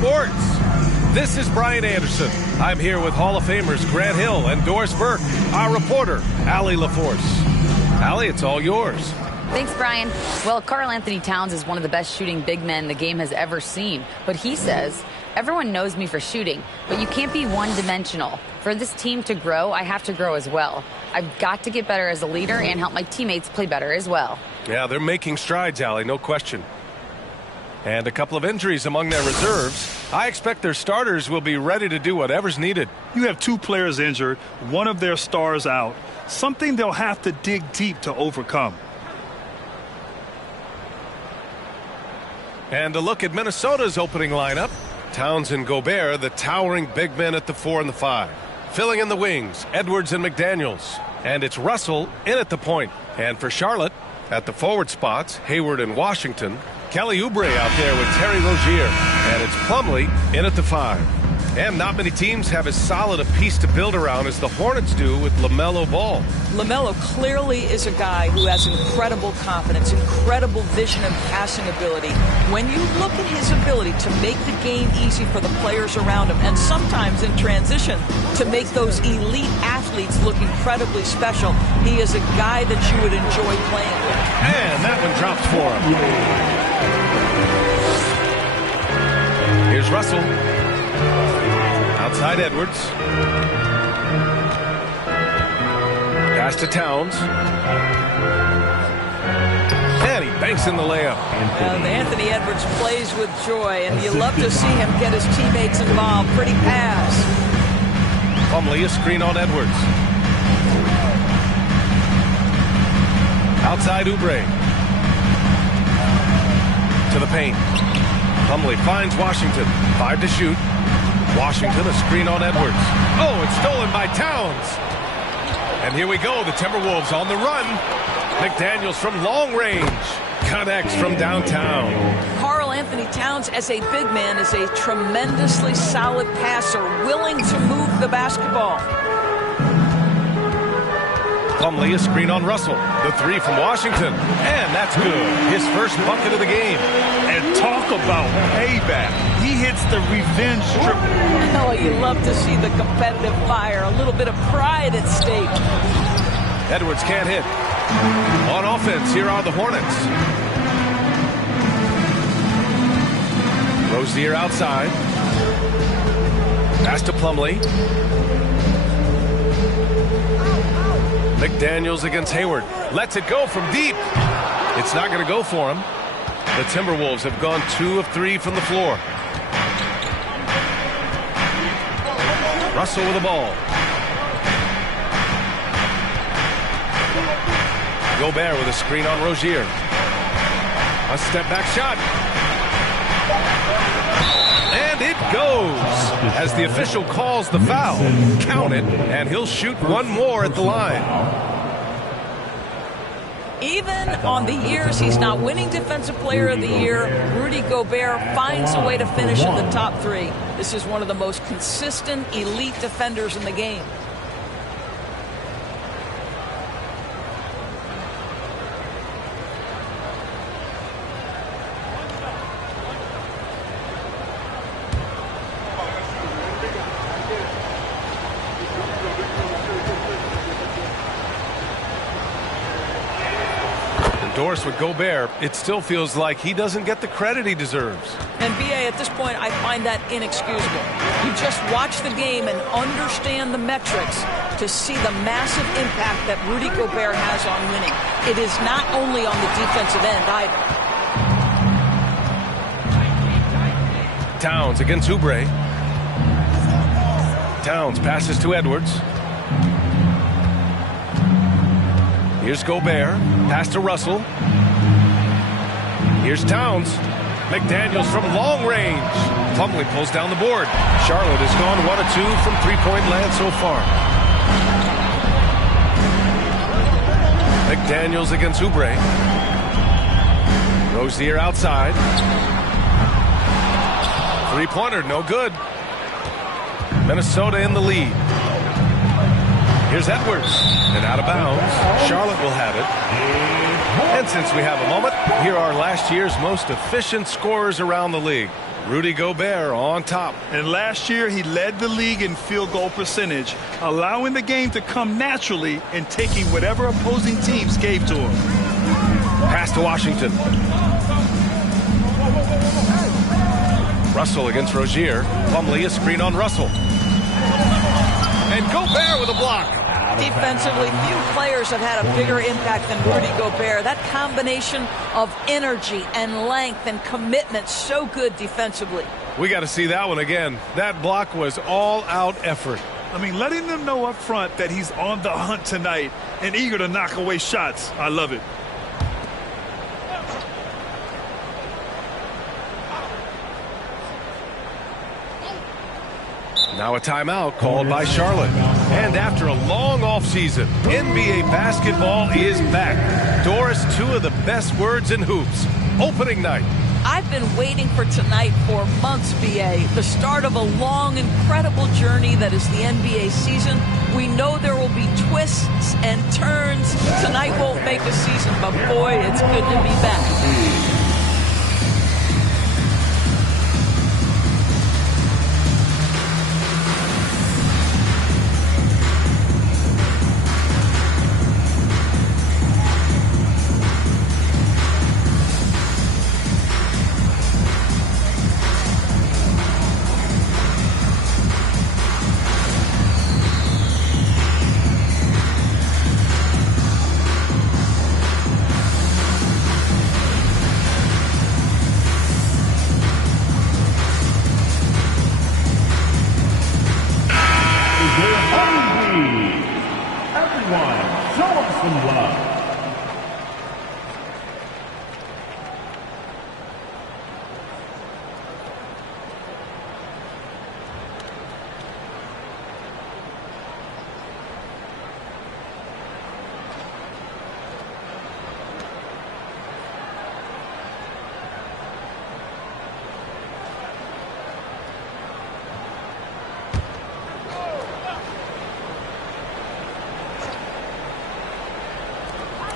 Sports. This is Brian Anderson. I'm here with Hall of Famers Grant Hill and Doris Burke, our reporter, Allie LaForce. Allie, it's all yours. Thanks, Brian. Well, Karl Anthony Towns is one of the best shooting big men the game has ever seen. But he says, everyone knows me for shooting, but you can't be one-dimensional. For this team to grow, I have to grow as well. I've got to get better as a leader and help my teammates play better as well. Yeah, they're making strides, Allie, no question. And a couple of injuries among their reserves. I expect their starters will be ready to do whatever's needed. You have two players injured, one of their stars out. Something they'll have to dig deep to overcome. And a look at Minnesota's opening lineup. Towns and Gobert, the towering big men at the 4 and the 5. Filling in the wings, Edwards and McDaniels. And it's Russell in at the point. And for Charlotte, at the forward spots, Hayward and Washington. Kelly Oubre out there with Terry Rozier. And it's Plumlee in at the 5. And not many teams have as solid a piece to build around as the Hornets do with LaMelo Ball. LaMelo clearly is a guy who has incredible confidence, incredible vision and passing ability. When you look at his ability to make the game easy for the players around him, and sometimes in transition to make those elite athletes look incredibly special, he is a guy that you would enjoy playing with. And that one drops for him. Here's Russell. Outside Edwards. Pass to Towns. And he banks in the layup. Anthony Edwards plays with joy, and you love to see him get his teammates involved. Pretty pass. Plumlee, a screen on Edwards. Outside Oubre. To the paint. Plumlee finds Washington. 5 to shoot. Washington, a screen on Edwards. Oh, it's stolen by Towns. And here we go, the Timberwolves on the run. McDaniels from long range. Connects from downtown. Karl Anthony Towns, as a big man, is a tremendously solid passer, willing to move the basketball. Plumlee, a screen on Russell. The 3 from Washington. And that's good. His first bucket of the game. And talk about payback. He hits the revenge triple. Oh, you love to see the competitive fire. A little bit of pride at stake. Edwards can't hit. On offense, here are the Hornets. Rozier outside. Pass to Plumlee. McDaniels against Hayward. Lets it go from deep. It's not going to go for him. The Timberwolves have gone 2 of 3 from the floor. Russell with the ball. Gobert with a screen on Rozier. A step back shot. And it goes as the official calls the foul. Count it, and he'll shoot one more at the line. Even on the years he's not winning Defensive Player of the Year, Rudy Gobert finds a way to finish in the top 3. This is one of the most consistent, elite defenders in the game. Doris with Gobert, it still feels like he doesn't get the credit he deserves. And B.A., at this point, I find that inexcusable. You just watch the game and understand the metrics to see the massive impact that Rudy Gobert has on winning. It is not only on the defensive end either. Towns against Oubre. Towns passes to Edwards. Here's Gobert. Pass to Russell. Here's Towns. McDaniels from long range. Plumlee pulls down the board. Charlotte has gone 1 of 2 from three-point land so far. McDaniels against Oubre. Rozier outside. Three-pointer, no good. Minnesota in the lead. Here's Edwards, and out of bounds. Charlotte will have it. And since we have a moment, here are last year's most efficient scorers around the league. Rudy Gobert on top. And last year, he led the league in field goal percentage, allowing the game to come naturally and taking whatever opposing teams gave to him. Pass to Washington. Russell against Rozier. Plumlee, a screen on Russell. And Gobert with a block. Defensively, few players have had a bigger impact than Rudy Gobert. That combination of energy and length and commitment, so good defensively. We got to see that one again. That block was all-out effort. I mean, letting them know up front that he's on the hunt tonight and eager to knock away shots. I love it. Now a timeout called by Charlotte. And after a long offseason, NBA basketball is back. Doris, two of the best words in hoops. Opening night. I've been waiting for tonight for months, BA. The start of a long, incredible journey that is the NBA season. We know there will be twists and turns. Tonight won't make a season, but boy, it's good to be back.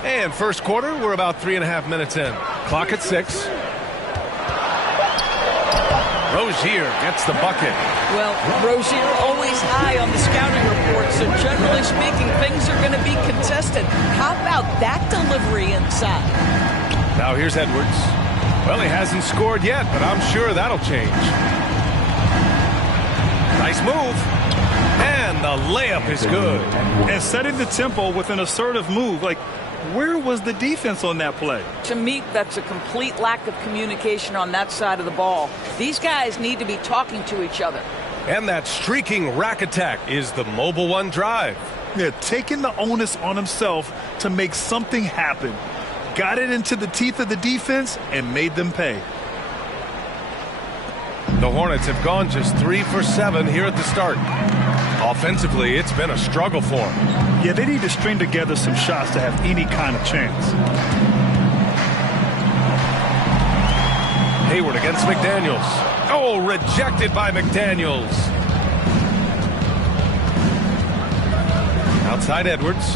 And first quarter, we're about 3.5 minutes in. Clock at 6. Rozier gets the bucket. Well, Rozier always high on the scouting report, so generally speaking, things are going to be contested. How about that delivery inside? Now here's Edwards. Well, he hasn't scored yet, but I'm sure that'll change. Nice move. And the layup is good. And setting the tempo with an assertive move. Like, where was the defense on that play? To me, that's a complete lack of communication on that side of the ball. These guys need to be talking to each other. And that streaking rack attack is the Mobile One drive. Yeah, taking the onus on himself to make something happen. Got it into the teeth of the defense and made them pay. The Hornets have gone just 3 for 7 here at the start. Offensively, it's been a struggle for them. Yeah, they need to string together some shots to have any kind of chance. Hayward against McDaniels. Oh, rejected by McDaniels. Outside Edwards.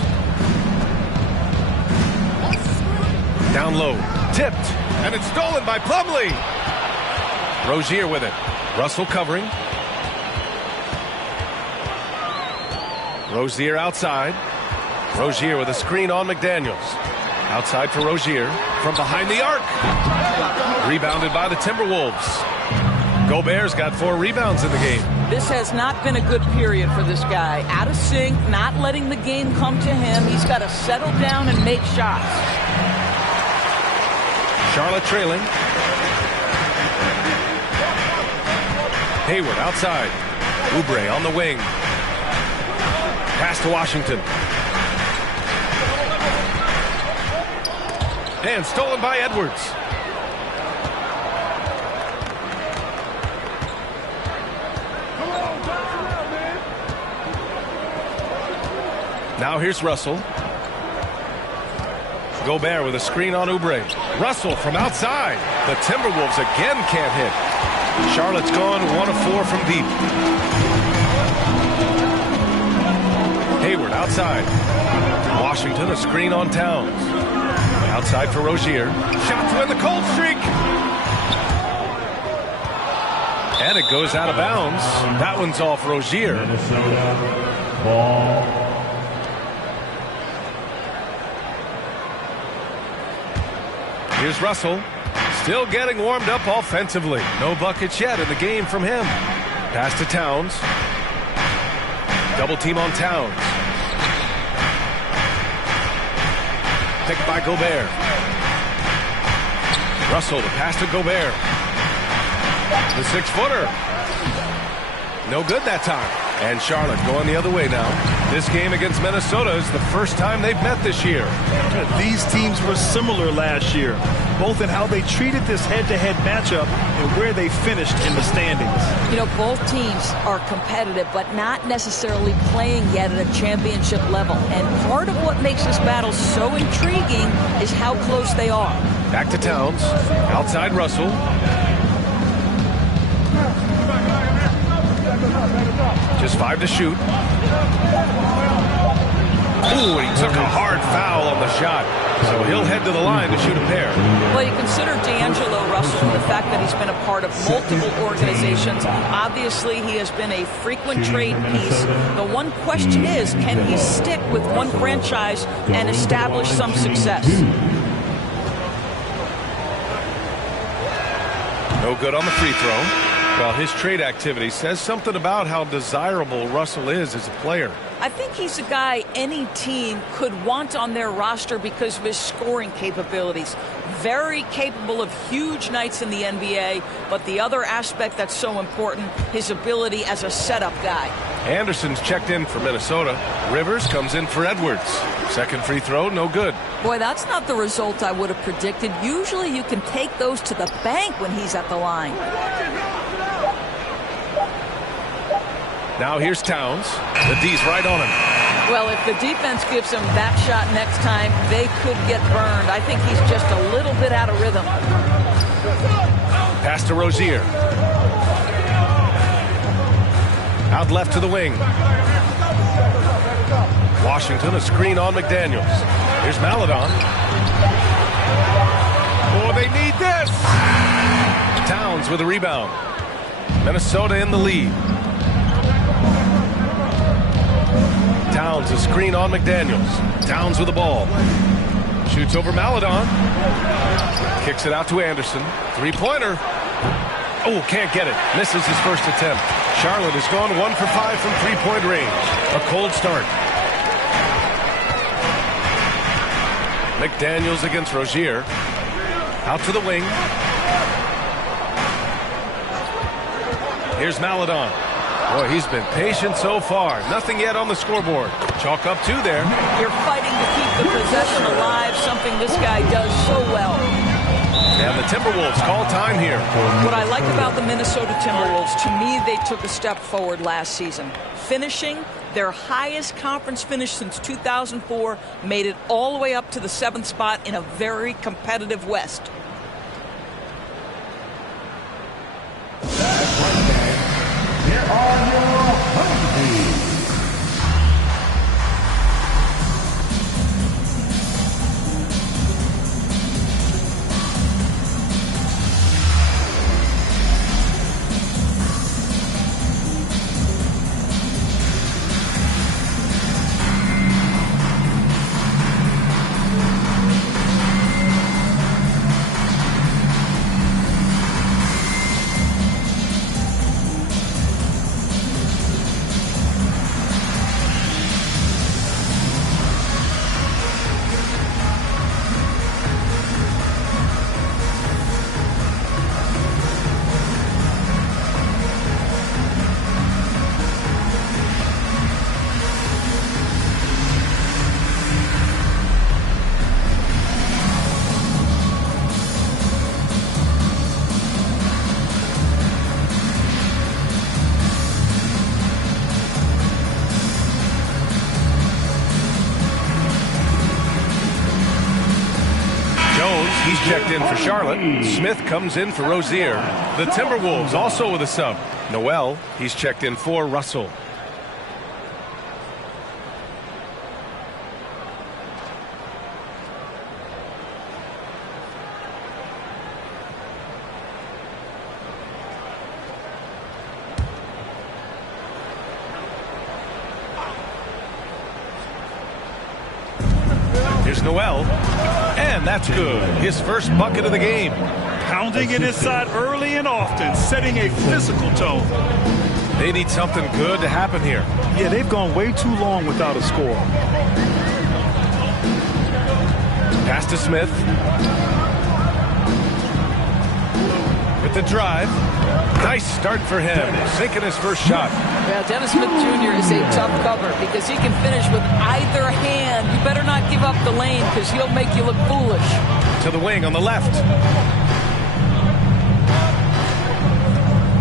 Down low. Tipped. And it's stolen by Plumlee. Rozier with it. Russell covering. Rozier outside. Rozier with a screen on McDaniels. Outside for Rozier. From behind the arc. Rebounded by the Timberwolves. Gobert's got 4 rebounds in the game. This has not been a good period for this guy. Out of sync, not letting the game come to him. He's got to settle down and make shots. Charlotte trailing. Hayward outside. Oubre on the wing. Pass to Washington. And stolen by Edwards. Now here's Russell. Gobert with a screen on Oubre. Russell from outside. The Timberwolves again can't hit. Charlotte's gone 1 of 4 from deep. Hayward outside. Washington a screen on Towns. Outside for Rozier. Shot to end the cold streak. And it goes out of bounds. That one's off Rozier. Minnesota, ball. Here's Russell. Still getting warmed up offensively. No buckets yet in the game from him. Pass to Towns. Double team on Towns. Picked by Gobert. Russell, the pass to Gobert. The 6-footer. No good that time. And Charlotte going the other way now. This game against Minnesota is the first time they've met this year. These teams were similar last year, both in how they treated this head-to-head matchup and where they finished in the standings. You know, both teams are competitive, but not necessarily playing yet at a championship level. And part of what makes this battle so intriguing is how close they are. Back to Towns. Outside Russell. Just 5 to shoot. Ooh, he took a hard foul on the shot. So he'll head to the line to shoot a pair. Well, you consider D'Angelo Russell and the fact that he's been a part of multiple organizations. Obviously, he has been a frequent trade piece. The one question is, can he stick with one franchise and establish some success? No good on the free throw. Well, his trade activity says something about how desirable Russell is as a player. I think he's a guy any team could want on their roster because of his scoring capabilities. Very capable of huge nights in the NBA, but the other aspect that's so important, his ability as a setup guy. Anderson's checked in for Minnesota. Rivers comes in for Edwards. Second free throw, no good. Boy, that's not the result I would have predicted. Usually you can take those to the bank when he's at the line. Now here's Towns. The D's right on him. Well, if the defense gives him that shot next time, they could get burned. I think he's just a little bit out of rhythm. Pass to Rozier. Out left to the wing. Washington, a screen on McDaniels. Here's Maladon. Oh, they need this! Towns with a rebound. Minnesota in the lead. Towns, a screen on McDaniels. Towns with the ball. Shoots over Maladon. Kicks it out to Anderson. Three-pointer. Oh, can't get it. Misses his first attempt. Charlotte has gone 1 for 5 from three-point range. A cold start. McDaniels against Rozier. Out to the wing. Here's Maladon. Boy, he's been patient so far. Nothing yet on the scoreboard. Chalk up 2 there. You're fighting to keep the possession alive, something this guy does so well. And the Timberwolves call time here. What I like about the Minnesota Timberwolves, to me, they took a step forward last season. Finishing their highest conference finish since 2004, made it all the way up to the 7th spot in a very competitive West. Here are your home teams. He's checked in for Charlotte. Smith comes in for Rozier. The Timberwolves also with a sub. Noel, he's checked in for Russell. Here's Noel. And that's good. His first bucket of the game. Pounding it inside early and often, setting a physical tone. They need something good to happen here. Yeah, they've gone way too long without a score. Pass to Smith. With the drive. Nice start for him. Sinking his first shot. Yeah, Dennis Smith Jr. is a tough cover because he can finish with either hand. You better not give up the lane because he'll make you look foolish. To the wing on the left.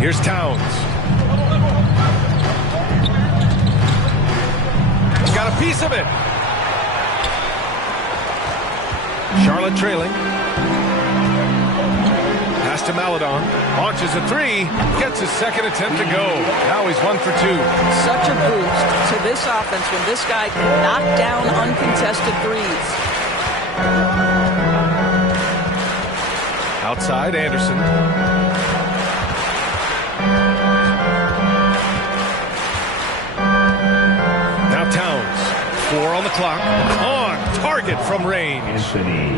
Here's Towns. He's got a piece of it. Charlotte trailing. Pass to Maladon. Launches a three. Gets his second attempt to go. Now he's 1 for 2. Such a boost to this offense when this guy can knock down uncontested threes. Outside, Anderson. Now Towns. 4 on the clock. On target from range.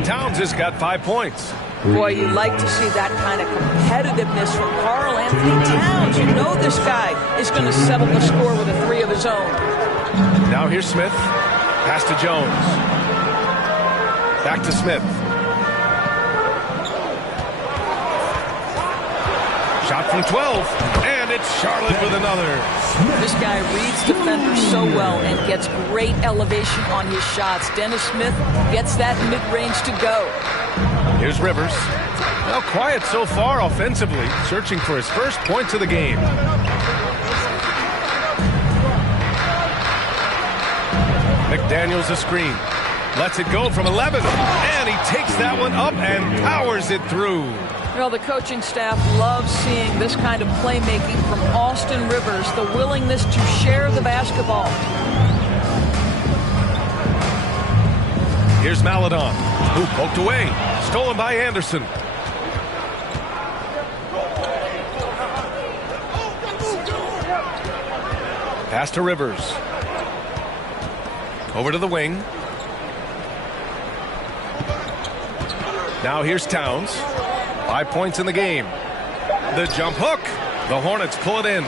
Towns has got 5 points. Boy, you like to see that kind of competitiveness from Karl Anthony Towns. You know this guy is going to settle the score with a three of his own. Now here's Smith. Pass to Jones. Back to Smith. Shot from 12. And it's Charlotte with another. This guy reads defenders so well and gets great elevation on his shots. Dennis Smith gets that mid-range to go. Here's Rivers. Well, quiet so far offensively, searching for his first points of the game. McDaniels a screen. Lets it go from 11. And he takes that one up and powers it through. Well, the coaching staff loves seeing this kind of playmaking from Austin Rivers, the willingness to share the basketball. Here's Maladon, who poked away. Stolen by Anderson. Pass to Rivers. Over to the wing. Now here's Towns. 5 points in the game. The jump hook. The Hornets pull it in.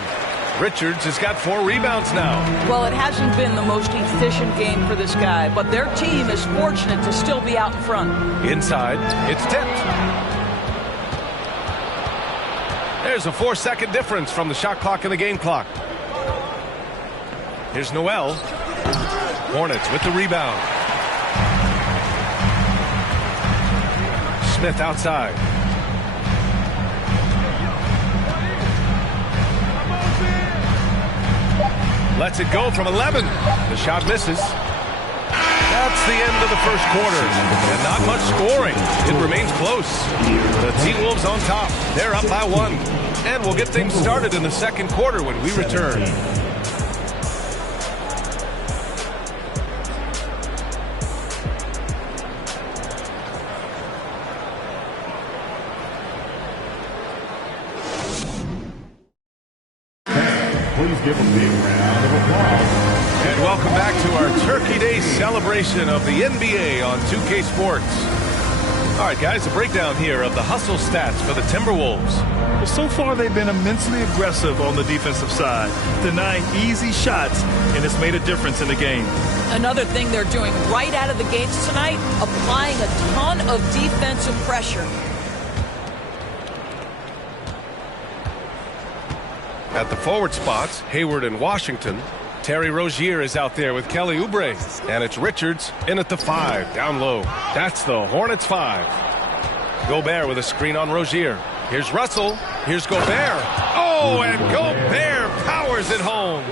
Richards has got 4 rebounds now. Well, it hasn't been the most efficient game for this guy, but their team is fortunate to still be out in front. Inside, it's tipped. There's a 4-second difference from the shot clock and the game clock. Here's Noel. Hornets with the rebound. Smith outside. Lets it go from 11. The shot misses. That's the end of the first quarter. And not much scoring. It remains close. The T-Wolves on top. They're up by 1. And we'll get things started in the second quarter when we return. Please give a big round of applause. And welcome back to our Turkey Day celebration of the NBA on 2K Sports. All right, guys, a breakdown here of the hustle stats for the Timberwolves. Well, so far they've been immensely aggressive on the defensive side, denying easy shots, and it's made a difference in the game. Another thing they're doing right out of the gates tonight, applying a ton of defensive pressure. At the forward spots, Hayward and Washington. Terry Rozier is out there with Kelly Oubre. And it's Richards in at the 5, down low. That's the Hornets 5. Gobert with a screen on Rozier. Here's Russell. Here's Gobert. Oh, and Gobert powers it home.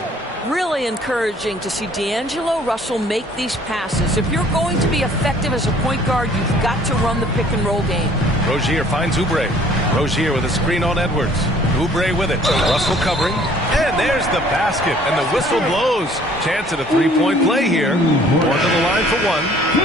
Really encouraging to see D'Angelo Russell make these passes. If you're going to be effective as a point guard, you've got to run the pick-and-roll game. Rozier finds Oubre. Rozier with a screen on Edwards. Oubre with it. Russell covering. And there's the basket. And the whistle blows. Chance at a three-point play here. One to the line for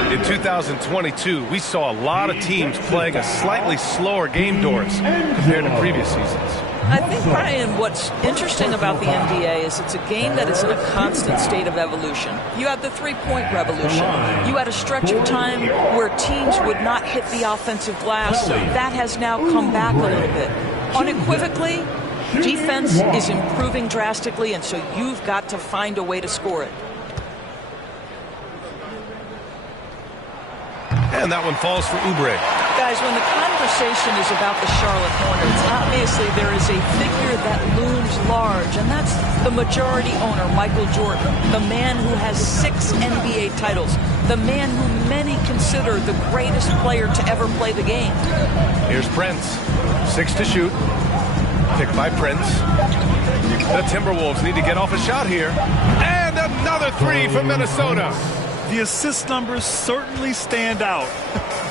1. In 2022, we saw a lot of teams playing a slightly slower game, Doris, compared to previous seasons. I think, Brian, what's interesting about the NBA is it's a game that is in a constant state of evolution. You had the three-point revolution. You had a stretch of time where teams would not hit the offensive glass. That has now come back a little bit. Unequivocally, defense is improving drastically, and so you've got to find a way to score it. And that one falls for Oubre. Guys, when the conversation is about the Charlotte Hornets, obviously there is a figure that looms large, and that's the majority owner, Michael Jordan, the man who has 6 NBA titles, the man who many consider the greatest player to ever play the game. Here's Prince. 6 to shoot. Picked by Prince. The Timberwolves need to get off a shot here. And another 3 from Minnesota. The assist numbers certainly stand out.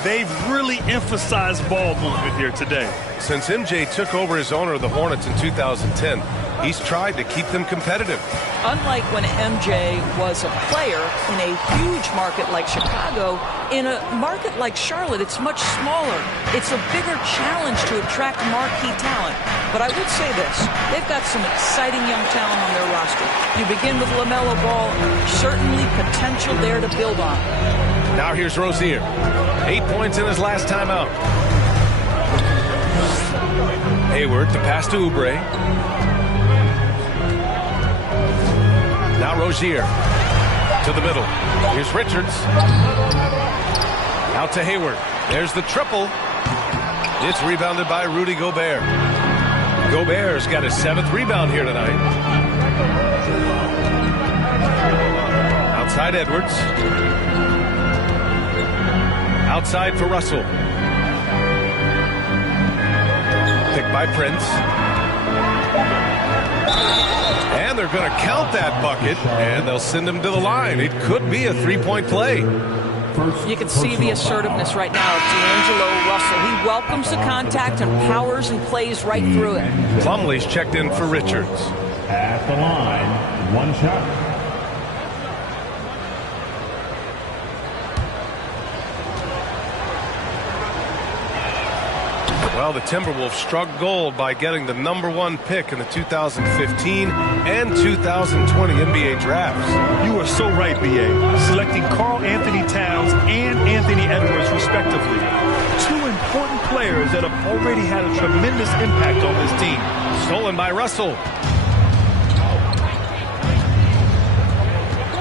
They've really emphasized ball movement here today. Since MJ took over as owner of the Hornets in 2010, he's tried to keep them competitive. Unlike when MJ was a player in a huge market like Chicago, in a market like Charlotte, it's much smaller. It's a bigger challenge to attract marquee talent. But I would say this, they've got some exciting young talent on their roster. You begin with LaMelo Ball, certainly potential there to build on. Now here's Rozier. 8 points in his last time out. Hayward to pass to Oubre. Now Rozier to the middle. Here's Richards. Out to Hayward. There's the triple. It's rebounded by Rudy Gobert. Gobert's got his 7th rebound here tonight. Outside Edwards. Outside for Russell. Picked by Prince. And they're going to count that bucket, and they'll send him to the line. It could be a 3-point play. You can see the assertiveness right now of D'Angelo Russell. He welcomes the contact and powers and plays right through it. Plumlee's checked in for Richards. At the line, 1 shot. Well, the Timberwolves struck gold by getting the #1 pick in the 2015 and 2020 NBA drafts. You are so right, B.A. Selecting Karl Anthony Towns and Anthony Edwards, respectively. 2 important players that have already had a tremendous impact on this team. Stolen by Russell.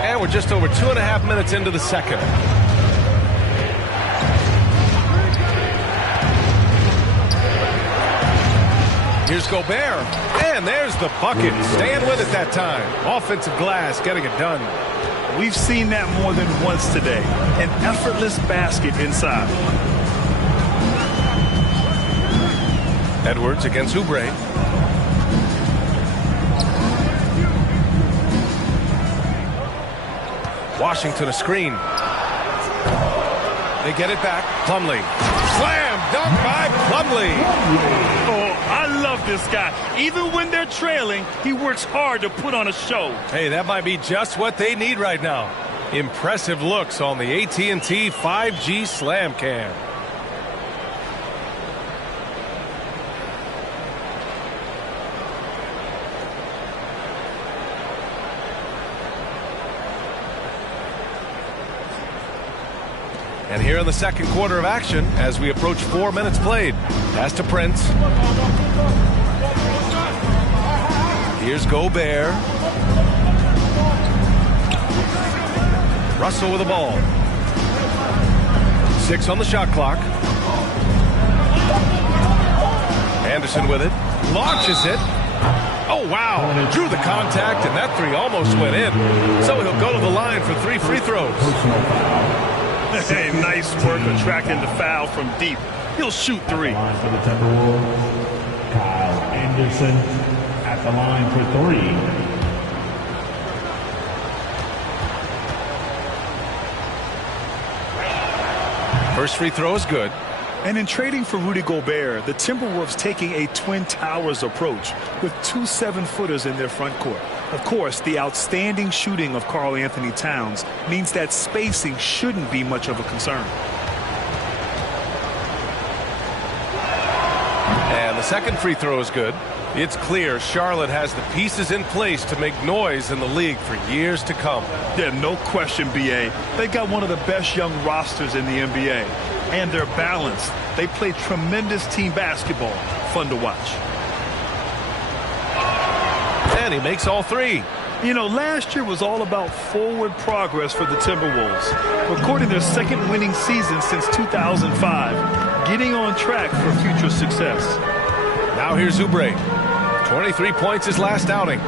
And we're just over 2.5 minutes into the second. Here's Gobert, and there's the bucket. Staying with it that time. Offensive glass, getting it done. We've seen that more than once today. An effortless basket inside. Edwards against Oubre. Washington a screen. They get it back. Plumlee. Slam dunk by Plumlee. Oh, I love this guy. Even when they're trailing, he works hard to put on a show. Hey, that might be just what they need right now. Impressive looks on the AT&T 5G Slam Cam. And here in the second quarter of action, as we approach 4 minutes played. Pass to Prince. Here's Gobert. Russell with the ball. 6 on the shot clock. Anderson with it. Launches it. Oh, wow. Drew the contact, and that 3 almost went in. So he'll go to the line for 3 free throws. Hey, nice work attracting the foul from deep. He'll shoot 3. Line for the Timberwolves, Kyle Anderson at the line for 3. First free throw is good. And in trading for Rudy Gobert, the Timberwolves taking a Twin Towers approach with 2 7-footers in their front court. Of course, the outstanding shooting of Karl Anthony Towns means that spacing shouldn't be much of a concern. And the second free throw is good. It's clear Charlotte has the pieces in place to make noise in the league for years to come. Yeah, no question, B.A. They got one of the best young rosters in the NBA. And they're balanced. They play tremendous team basketball. Fun to watch. And he makes all three. You know, last year was all about forward progress for the Timberwolves, recording their second winning season since 2005, getting on track for future success. Now here's Oubre. 23 points his last outing.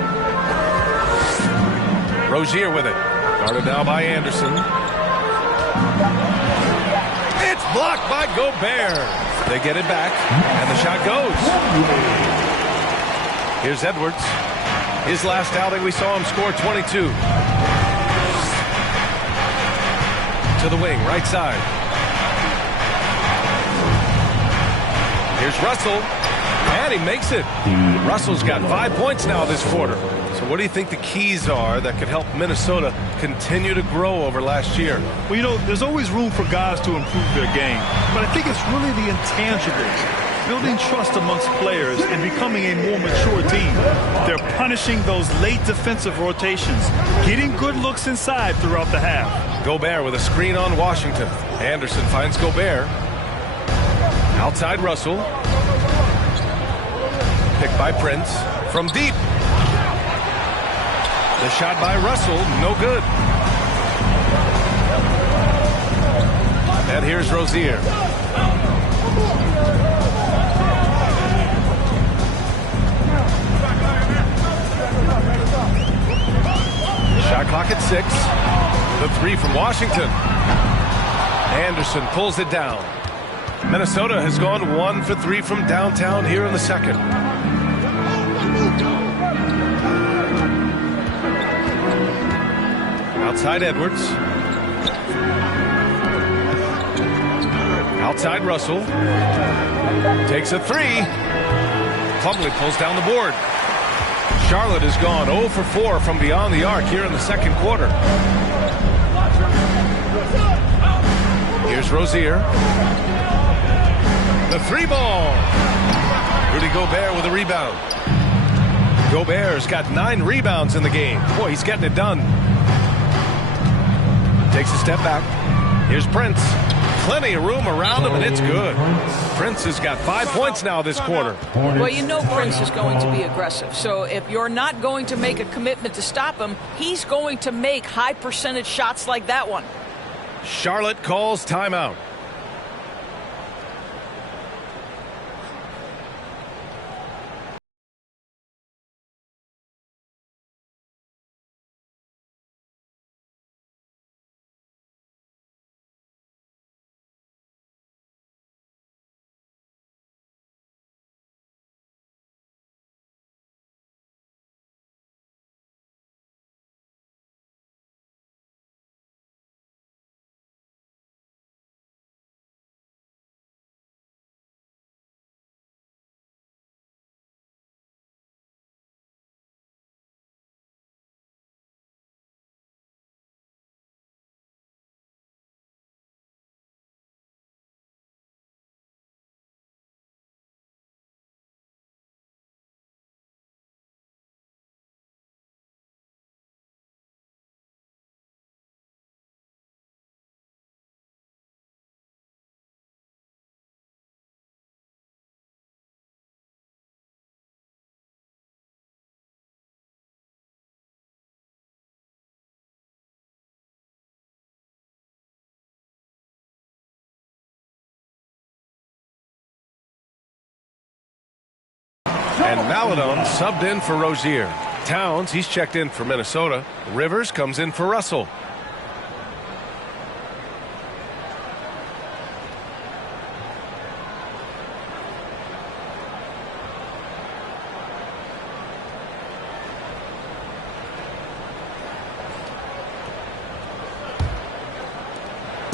Rozier with it. Guarded now by Anderson. It's blocked by Gobert. They get it back, and the shot goes. Here's Edwards. His last outing, we saw him score 22. To the wing, right side. Here's Russell. And he makes it. Russell's got 5 points now this quarter. So what do you think the keys are that could help Minnesota continue to grow over last year? Well, you know, there's always room for guys to improve their game. But I think it's really the intangibles. Building trust amongst players and becoming a more mature team. They're punishing those late defensive rotations. Getting good looks inside throughout the half. Gobert with a screen on Washington. Anderson finds Gobert. Outside Russell. Picked by Prince from deep. The shot by Russell, no good. And here's Rozier. Shot clock at 6. The three from Washington. Anderson pulls it down. Minnesota has gone 1 for 3 from downtown here in the second. Outside Edwards. Outside Russell. Takes a 3. Plumlee pulls down the board. Charlotte has gone 0 for 4 from beyond the arc here in the second quarter. Here's Rozier. The 3-ball. Rudy Gobert with a rebound. Gobert's got 9 rebounds in the game. Boy, he's getting it done. Takes a step back. Here's Prince. Plenty of room around him, and it's good. Prince has got 5 points now this quarter. Well, you know Prince is going to be aggressive. So if you're not going to make a commitment to stop him, he's going to make high percentage shots like that one. Charlotte calls timeout. And Maladon subbed in for Rozier. Towns, he's checked in for Minnesota. Rivers comes in for Russell.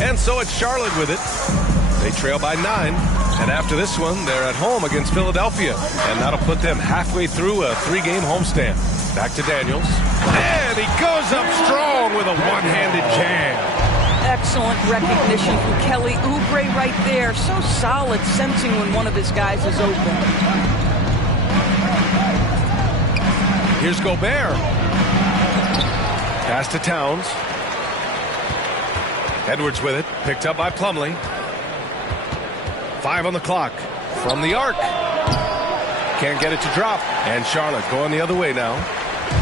And so it's Charlotte with it. They trail by 9. And after this one, they're at home against Philadelphia. And that'll put them halfway through a 3-game homestand. Back to Daniels. And he goes up strong with a one-handed jam. Excellent recognition from Kelly Oubre right there. So solid, sensing when one of his guys is open. Here's Gobert. Pass to Towns. Edwards with it. Picked up by Plumlee. 5 on the clock. From the arc. Can't get it to drop. And Charlotte going the other way now.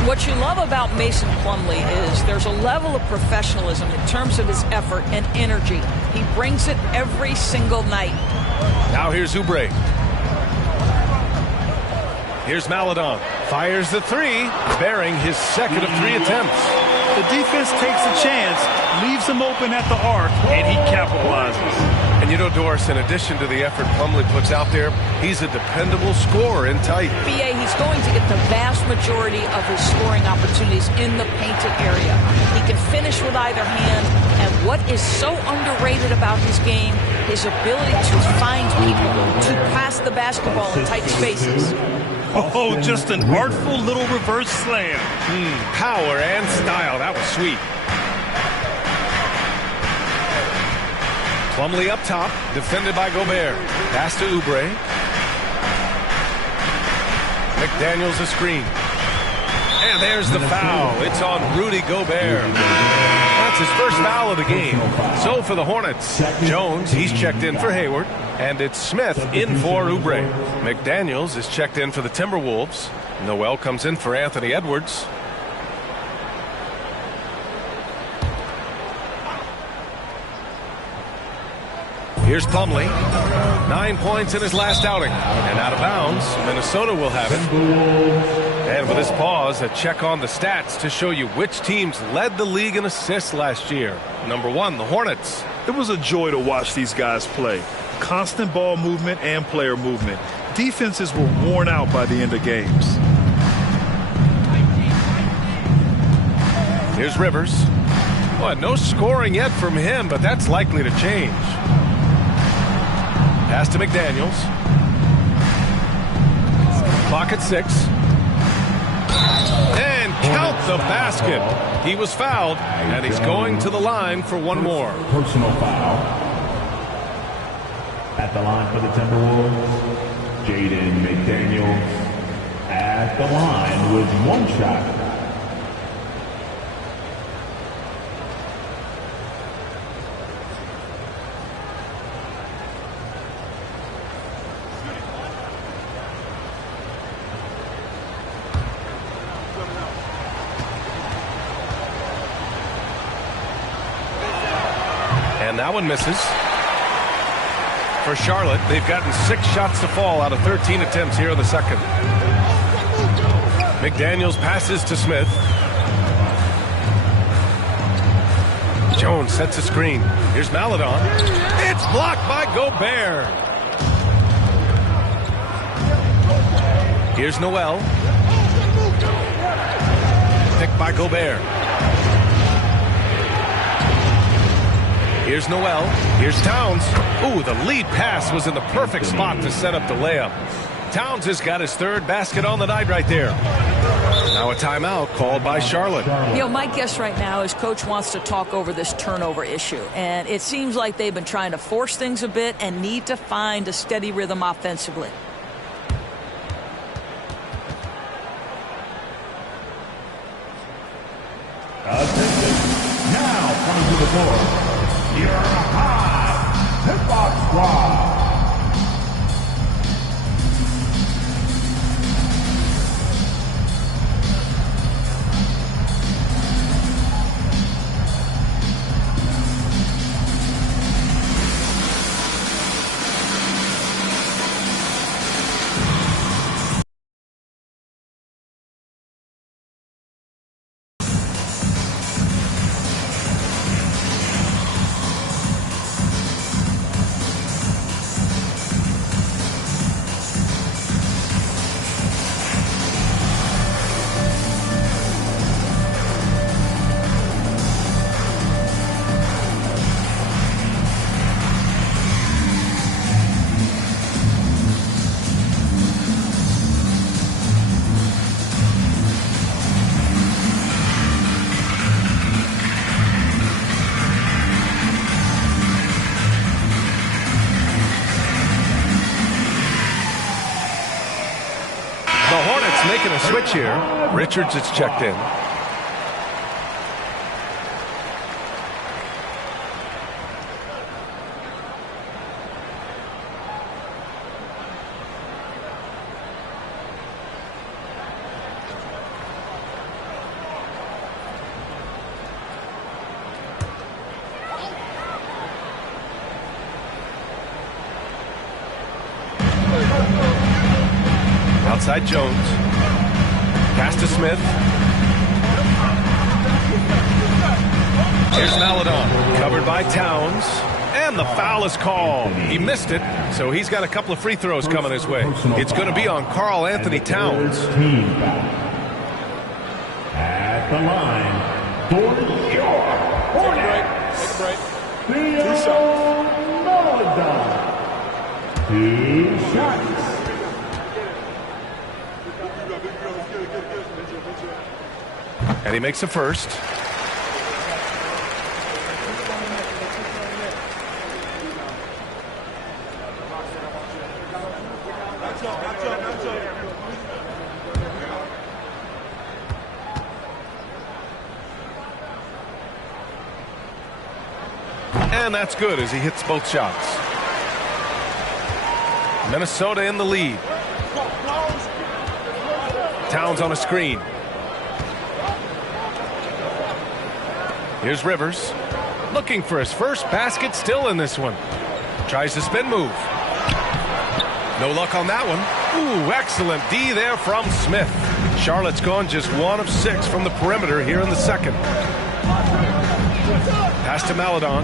What you love about Mason Plumlee is there's a level of professionalism in terms of his effort and energy. He brings it every single night. Now here's Oubre. Here's Maledon. Fires the three, bearing his second of 3 attempts. The defense takes a chance, leaves him open at the arc, and he capitalizes. And you know, Doris, in addition to the effort Plumlee puts out there, he's a dependable scorer in tight. BA, he's going to get the vast majority of his scoring opportunities in the painted area. He can finish with either hand, and what is so underrated about his game, his ability to find people to pass the basketball in tight spaces. Oh, just an artful little reverse slam. Power and style. That was sweet. Plumlee up top, defended by Gobert. Pass to Oubre. McDaniels a screen. And there's the foul. It's on Rudy Gobert. That's his first foul of the game. So for the Hornets, Jones, he's checked in for Hayward. And it's Smith in for Oubre. McDaniels is checked in for the Timberwolves. Noel comes in for Anthony Edwards. Here's Plumlee. 9 points in his last outing. And out of bounds, Minnesota will have it. And with this pause, a check on the stats to show you which teams led the league in assists last year. Number 1, the Hornets. It was a joy to watch these guys play. Constant ball movement and player movement. Defenses were worn out by the end of games. Here's Rivers. Well, no scoring yet from him, but that's likely to change. Pass to McDaniels. Clock at 6. And count the basket. He was fouled, and he's going to the line for one more. Personal foul. At the line for the Timberwolves, Jaden McDaniels at the line with 1 shot. And that one misses. For Charlotte, they've gotten 6 shots to fall out of 13 attempts here in the second. McDaniels passes to Smith. Jones sets a screen. Here's Maledon. It's blocked by Gobert. Here's Noel. Picked by Gobert. Here's Noel. Here's Towns. Ooh, the lead pass was in the perfect spot to set up the layup. Towns has got his 3rd basket on the night right there. Now a timeout called by Charlotte. You know, my guess right now is Coach wants to talk over this turnover issue. And it seems like they've been trying to force things a bit and need to find a steady rhythm offensively. Now coming to the floor, your high hip-hop squad. switch here. Richards is checked in. Outside Jones. Pass to Smith. Here's Maladon. Covered by Towns. And the foul is called. He missed it, so he's got a couple of free throws coming his way. It's going to be on Karl Anthony Towns. At the line, for your Hornets. Maladon. 2 shots. And he makes a first. And that's good as he hits both shots. Minnesota in the lead. Towns on a screen. Here's Rivers. Looking for his first basket, still in this one. Tries the spin move. No luck on that one. Ooh, excellent D there from Smith. Charlotte's gone just 1 of 6 from the perimeter here in the second. Pass to Maladon.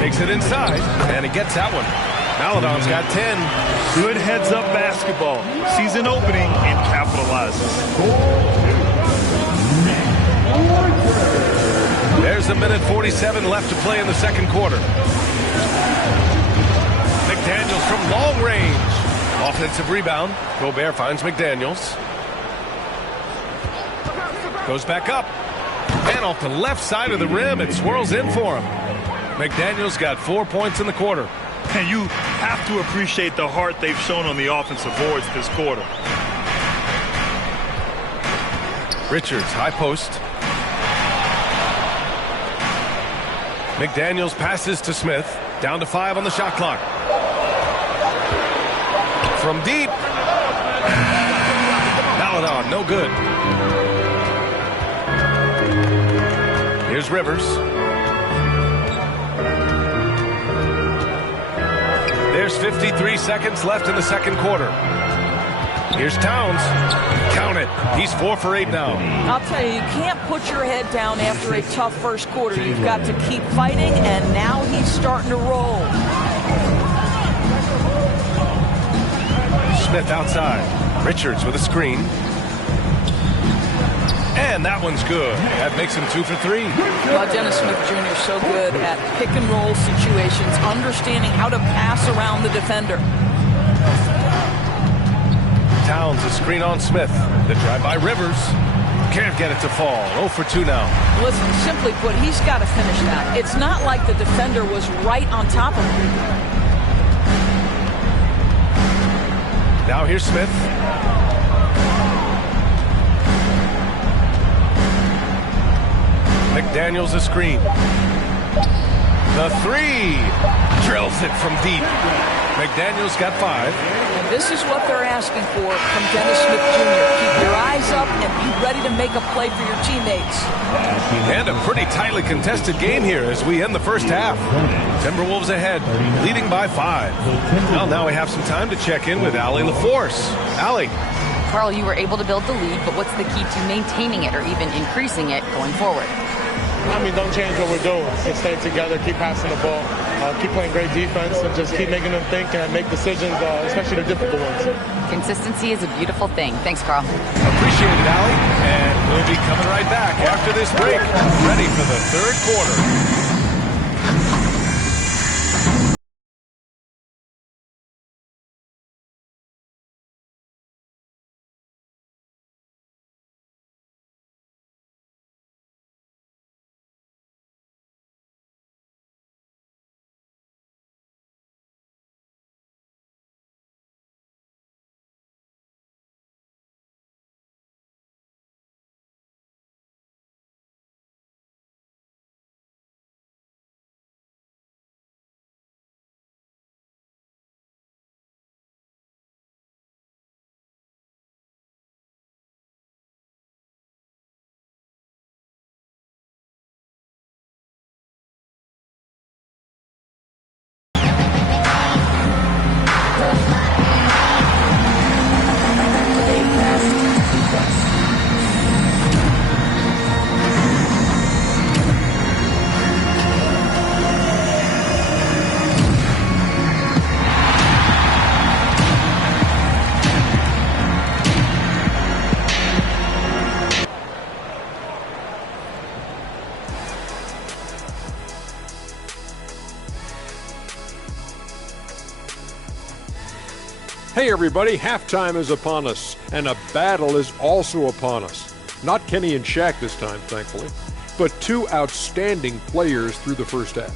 Takes it inside, and he gets that one. Maladon's got 10. Good heads-up basketball. Season opening and capitalizes. There's a minute 47 left to play in the second quarter. McDaniels from long range. Offensive rebound. Gobert finds McDaniels. Goes back up. And off the left side of the rim, it swirls in for him. McDaniels got 4 points in the quarter. And you have to appreciate the heart they've shown on the offensive boards this quarter. Richards, high post. McDaniels passes to Smith. Down to 5 on the shot clock. From deep. Maladon, no good. Here's Rivers. There's 53 seconds left in the second quarter. Here's Towns. Count it. He's 4 for 8 now. I'll tell you, you can't put your head down after a tough first quarter. You've got to keep fighting, and now he's starting to roll. Smith outside. Richards with a screen. And that one's good. That makes him 2 for 3. Well, Dennis Smith Jr. is so good at pick-and-roll situations, understanding how to pass around the defender. Towns, a screen on Smith. The drive by Rivers. Can't get it to fall. 0 for 2 now. Listen, simply put, he's got to finish that. It's not like the defender was right on top of him. Now here's Smith. McDaniels a screen. The 3. Drills it from deep. McDaniels got 5. And this is what they're asking for from Dennis Smith Jr. Keep your eyes up and be ready to make a play for your teammates. And a pretty tightly contested game here as we end the first half. Timberwolves ahead, leading by 5. Well, now we have some time to check in with Allie LaForce. Allie. Karl, you were able to build the lead, but what's the key to maintaining it or even increasing it going forward? I mean, don't change what we're doing. Just stay together, keep passing the ball, keep playing great defense, and just keep making them think and make decisions, especially the difficult ones. Consistency is a beautiful thing. Thanks, Karl. Appreciate it, Allie. And we'll be coming right back after this break, ready for the third quarter. Hey everybody, halftime is upon us, and a battle is also upon us. Not Kenny and Shaq this time, thankfully, but two outstanding players through the first half.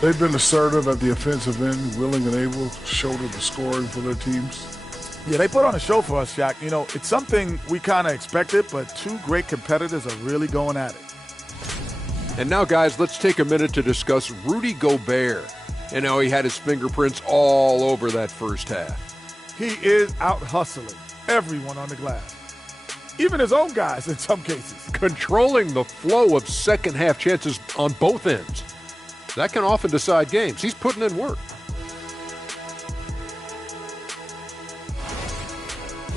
They've been assertive at the offensive end, willing and able to shoulder the scoring for their teams. Yeah, they put on a show for us, Shaq. You know, it's something we kind of expected, but two great competitors are really going at it. And now, guys, let's take a minute to discuss Rudy Gobert and how he had his fingerprints all over that first half. He is out hustling everyone on the glass, even his own guys in some cases. Controlling the flow of second half chances on both ends. That can often decide games. He's putting in work.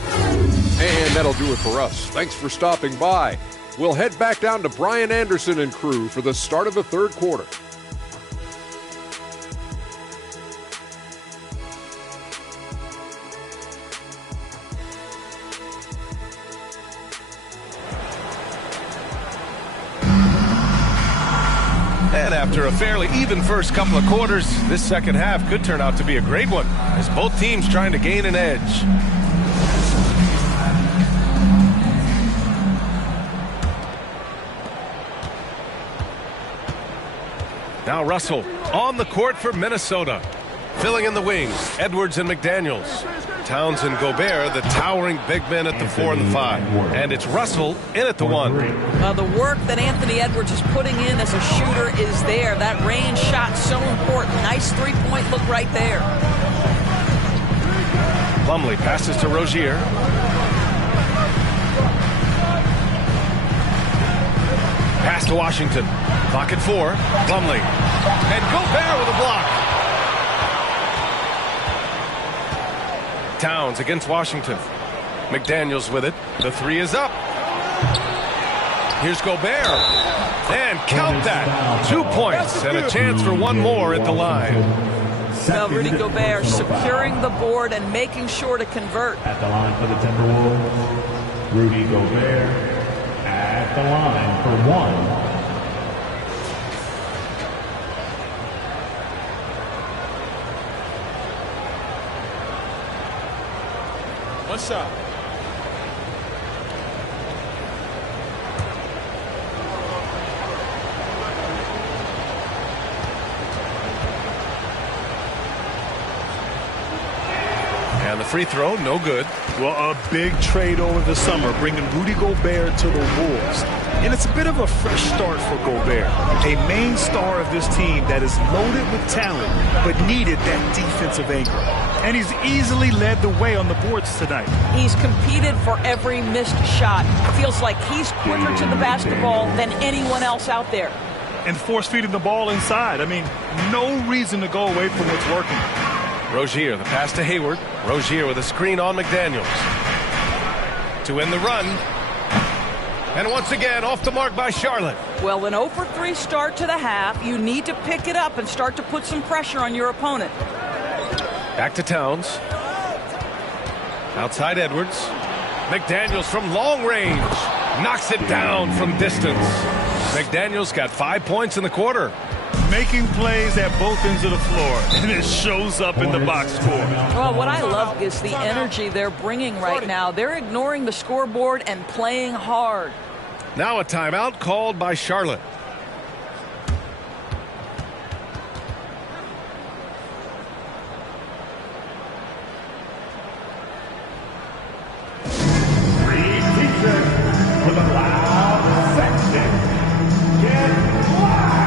And that'll do it for us. Thanks for stopping by. We'll head back down to Brian Anderson and crew for the start of the third quarter. And after a fairly even first couple of quarters, this second half could turn out to be a great one, as both teams trying to gain an edge. Now Russell on the court for Minnesota. Filling in the wings, Edwards and McDaniels. Towns and Gobert, the towering big men at the 4 and the 5. And it's Russell in at the 1. The work that Anthony Edwards is putting in as a shooter is there. That range shot so important. Nice three-point look right there. Plumlee passes to Rozier. Pass to Washington. Clock at 4. Plumlee. And Gobert with a block. Towns against Washington. McDaniels with it. The 3 is up. Here's Gobert. And count that. 2 points and a chance for one more at the line. Well, Rudy Gobert securing the board and making sure to convert. At the line for the Timberwolves, Rudy Gobert at the line for 1. What's up? And the free throw, no good. Well, a big trade over the summer, bringing Rudy Gobert to the Wolves. And it's a bit of a fresh start for Gobert, a main star of this team that is loaded with talent, but needed that defensive anchor. And he's easily led the way on the boards tonight. He's competed for every missed shot. Feels like he's quicker to the basketball than anyone else out there. And force-feeding the ball inside. I mean, no reason to go away from what's working. Rozier, the pass to Hayward. Rozier with a screen on McDaniels. To end the run. And once again, off the mark by Charlotte. Well, an 0-for-3 start to the half. You need to pick it up and start to put some pressure on your opponent. Back to Towns. Outside Edwards. McDaniels from long range. Knocks it down from distance. McDaniels got 5 points in the quarter. Making plays at both ends of the floor, and it shows up in the box score. Well, what I love is the energy they're bringing right now. They're ignoring the scoreboard and playing hard. Now a timeout called by Charlotte. For the loud section, get loud.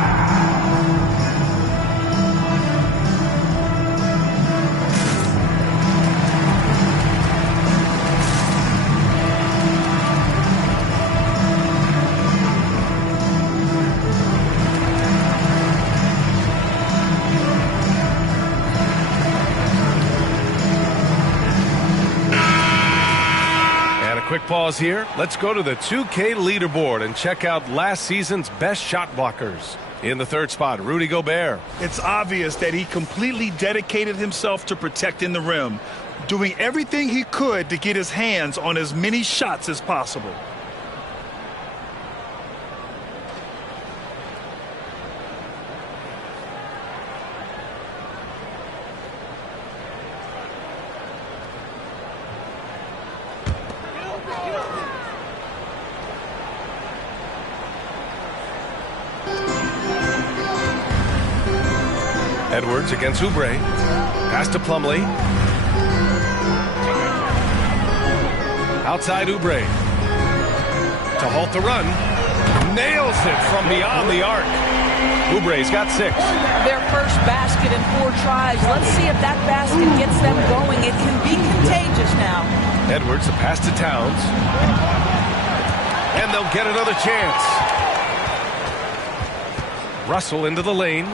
Quick pause here. Let's go to the 2K leaderboard and check out last season's best shot blockers. In the third spot, Rudy Gobert. It's obvious that he completely dedicated himself to protecting the rim, doing everything he could to get his hands on as many shots as possible. Edwards against Oubre. Pass to Plumlee. Outside Oubre. To halt the run. Nails it from beyond the arc. Oubre's got 6. Their first basket in 4 tries. Let's see if that basket gets them going. It can be contagious now. Edwards, the pass to Towns. And they'll get another chance. Russell into the lane.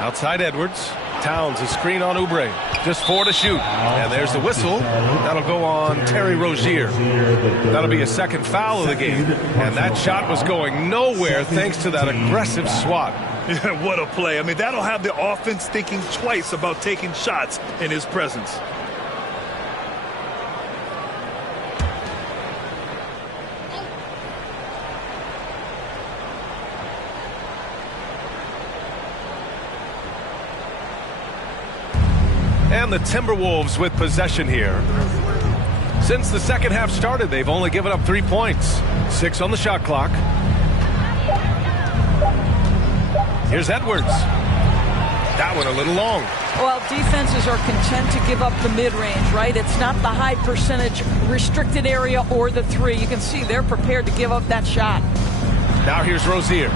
Outside Edwards. Towns, a screen on Oubre. Just 4 to shoot. And there's the whistle. That'll go on Terry Rozier. That'll be a second foul of the game. And that shot was going nowhere thanks to that aggressive swat. What a play. I mean, that'll have the offense thinking twice about taking shots in his presence. And the Timberwolves with possession here. Since the second half started, they've only given up 3 points. 6 on the shot clock. Here's Edwards. That one a little long. Well, defenses are content to give up the mid-range, right? It's not the high percentage restricted area or the 3. You can see they're prepared to give up that shot. Now here's Rozier.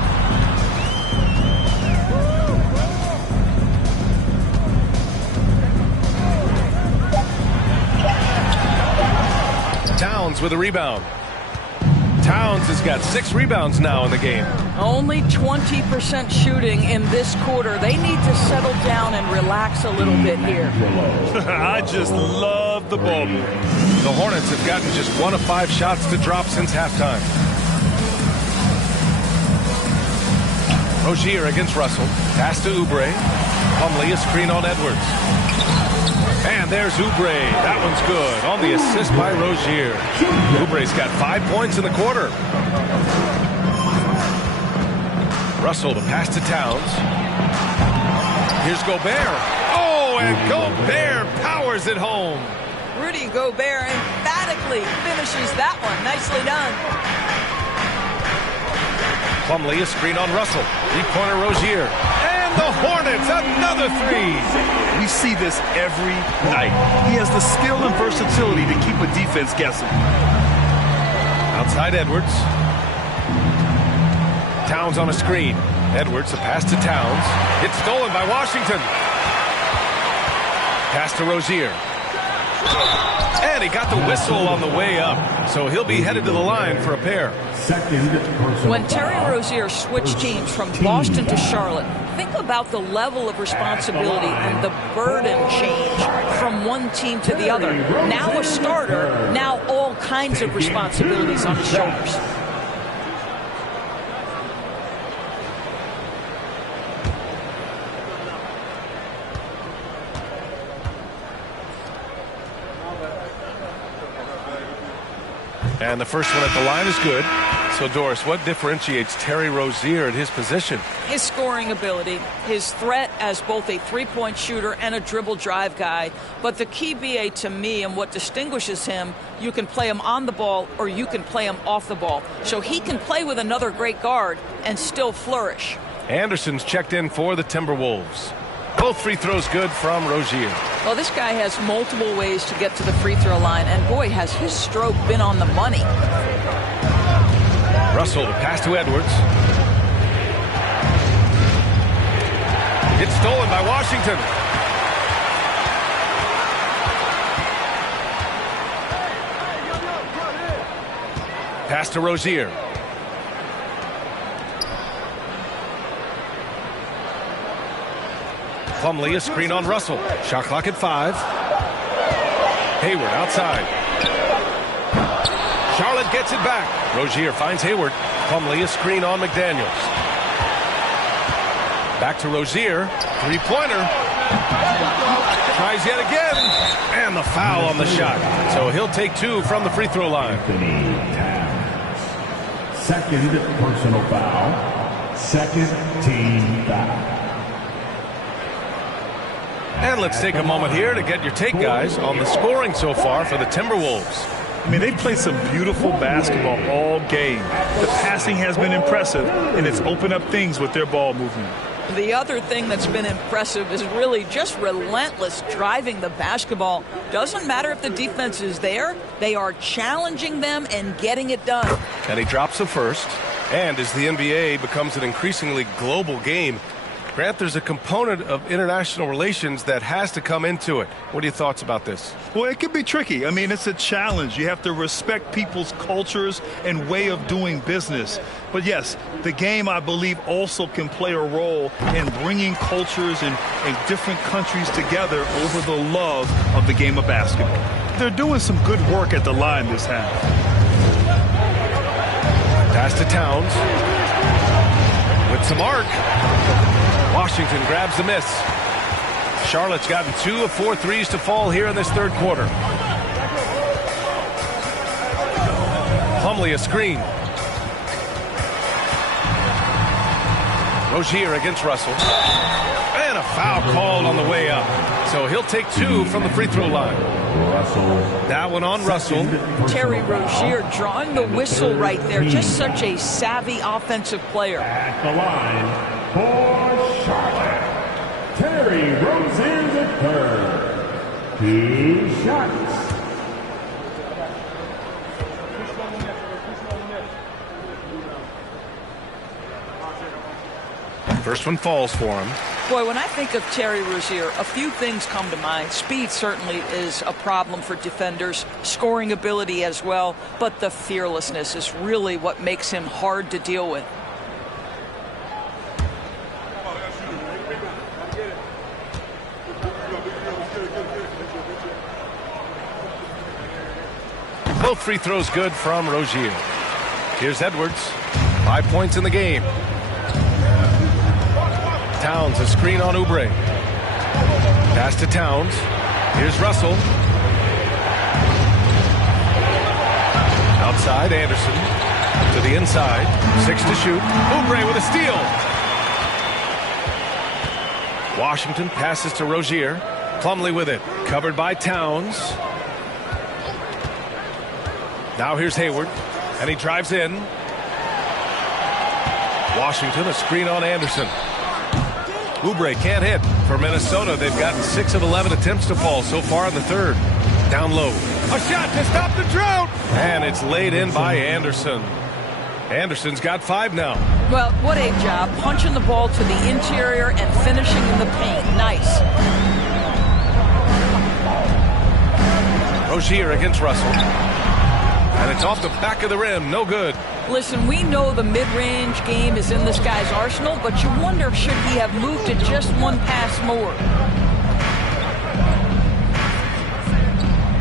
Towns with a rebound. Towns has got 6 rebounds now in the game. Only 20% shooting in this quarter. They need to settle down and relax a little bit here. I just love the ball. The Hornets have gotten just 1 of 5 shots to drop since halftime. Rozier against Russell. Pass to Oubre. Plumlee, a screen on Edwards. And there's Oubre. That one's good. On the assist by Rozier. Oubre's got 5 points in the quarter. Russell, the pass to Towns. Here's Gobert. Oh, and Gobert powers it home. Rudy Gobert emphatically finishes that one. Nicely done. Plumlee, a screen on Russell. 3-pointer Rozier. And the Hornets, another 3. We see this every night. He has the skill and versatility to keep a defense guessing. Outside Edwards. Towns on a screen. Edwards, a pass to Towns. It's stolen by Washington. Pass to Rozier. And he got the whistle on the way up. So he'll be headed to the line for a pair. When Terry Rozier switched teams from Boston to Charlotte, think about the level of responsibility and the burden change from one team to the other. Now a starter, now all kinds of responsibilities on his shoulders. And the first one at the line is good. So, Doris, what differentiates Terry Rozier at his position? His scoring ability, his threat as both a three-point shooter and a dribble drive guy. But the key, BA, to me, and what distinguishes him, you can play him on the ball or you can play him off the ball. So he can play with another great guard and still flourish. Anderson's checked in for the Timberwolves. Both free throws good from Rozier. Well, this guy has multiple ways to get to the free throw line, and boy, has his stroke been on the money. Russell, the pass to Edwards. It's stolen by Washington. Pass to Rozier. Plumlee, a screen on Russell. Shot clock at 5. Hayward outside. Charlotte gets it back. Rozier finds Hayward. Plumlee, a screen on McDaniels. Back to Rozier. Three-pointer. Tries yet again. And the foul on the shot. So he'll take 2 from the free throw line. Second personal foul. Second team foul. And let's take a moment here to get your take, guys, on the scoring so far for the Timberwolves. I mean, they've played some beautiful basketball all game. The passing has been impressive, and it's opened up things with their ball movement. The other thing that's been impressive is really just relentless driving the basketball. Doesn't matter if the defense is there, they are challenging them and getting it done. And he drops the first. And as the NBA becomes an increasingly global game, Grant, there's a component of international relations that has to come into it. What are your thoughts about this? Well, it can be tricky. I mean, it's a challenge. You have to respect people's cultures and way of doing business. But yes, the game, I believe, also can play a role in bringing cultures and different countries together over the love of the game of basketball. They're doing some good work at the line this half. Pass to Towns. With some arc. Washington grabs the miss. Charlotte's gotten 2 of 4 threes to fall here in this third quarter. Plumlee a screen. Rozier against Russell. And a foul called on the way up. So he'll take 2 from the free throw line. That one on Russell. Terry Rozier drawing the whistle right there. Just such a savvy offensive player. At the line for Charlotte, Terry Rozier III. 2 shots. First one falls for him. Boy, when I think of Terry Rozier, a few things come to mind. Speed certainly is a problem for defenders, scoring ability as well, but the fearlessness is really what makes him hard to deal with. Both free throws good from Rozier. Here's Edwards. 5 points in the game. Towns, a screen on Oubre. Pass to Towns. Here's Russell. Outside, Anderson. To the inside. 6 to shoot. Oubre with a steal. Washington passes to Rozier. Plumlee with it. Covered by Towns. Now here's Hayward. And he drives in. Washington, a screen on Anderson. Oubre can't hit. For Minnesota, they've gotten 6 of 11 attempts to fall so far in the third. Down low. A shot to stop the drought. And it's laid in by Anderson. Anderson's got 5 now. Well, what a job. Punching the ball to the interior and finishing in the paint. Nice. Rozier against Russell. And it's off the back of the rim. No good. Listen, we know the mid-range game is in this guy's arsenal, but you wonder, should he have moved it just one pass more?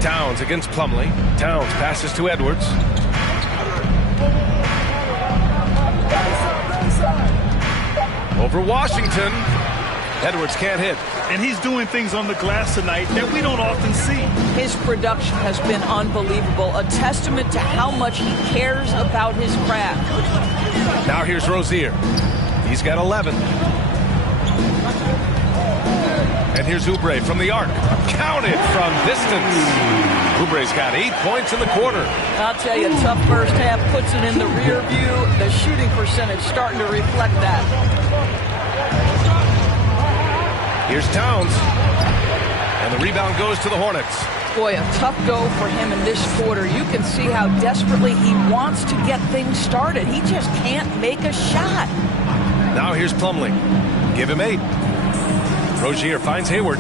Towns against Plumlee. Towns passes to Edwards. Over Washington. Edwards can't hit. And he's doing things on the glass tonight that we don't often see. His production has been unbelievable, a testament to how much he cares about his craft. Now here's Rozier. He's got 11. And here's Oubre from the arc. Counted from distance. Oubre's got 8 points in the quarter. I'll tell you, tough first half puts it in the rear view. The shooting percentage starting to reflect that. Here's Towns. And the rebound goes to the Hornets. Boy, a tough go for him in this quarter. You can see how desperately he wants to get things started. He just can't make a shot. Now here's Plumlee. Give him 8. Rozier finds Hayward.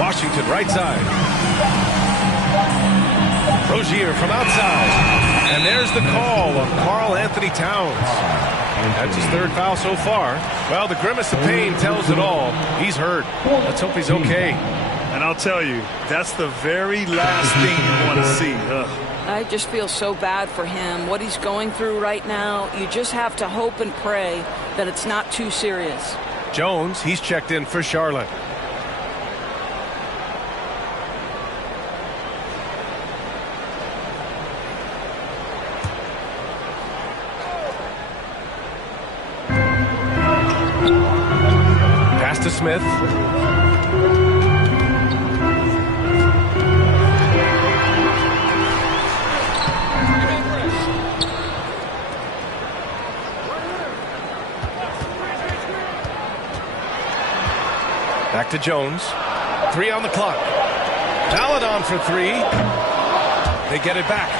Washington right side. Rozier from outside. And there's the call on Karl Anthony Towns. That's his 3rd foul so far. Well, the grimace of pain tells it all. He's hurt. Let's hope he's okay. And I'll tell you, that's the very last thing you want to see. I just feel so bad for him. What he's going through right now, you just have to hope and pray that it's not too serious. Jones, he's checked in for Charlotte. Pass to Smith. to Jones. 3 on the clock. Maladon for 3. They get it back.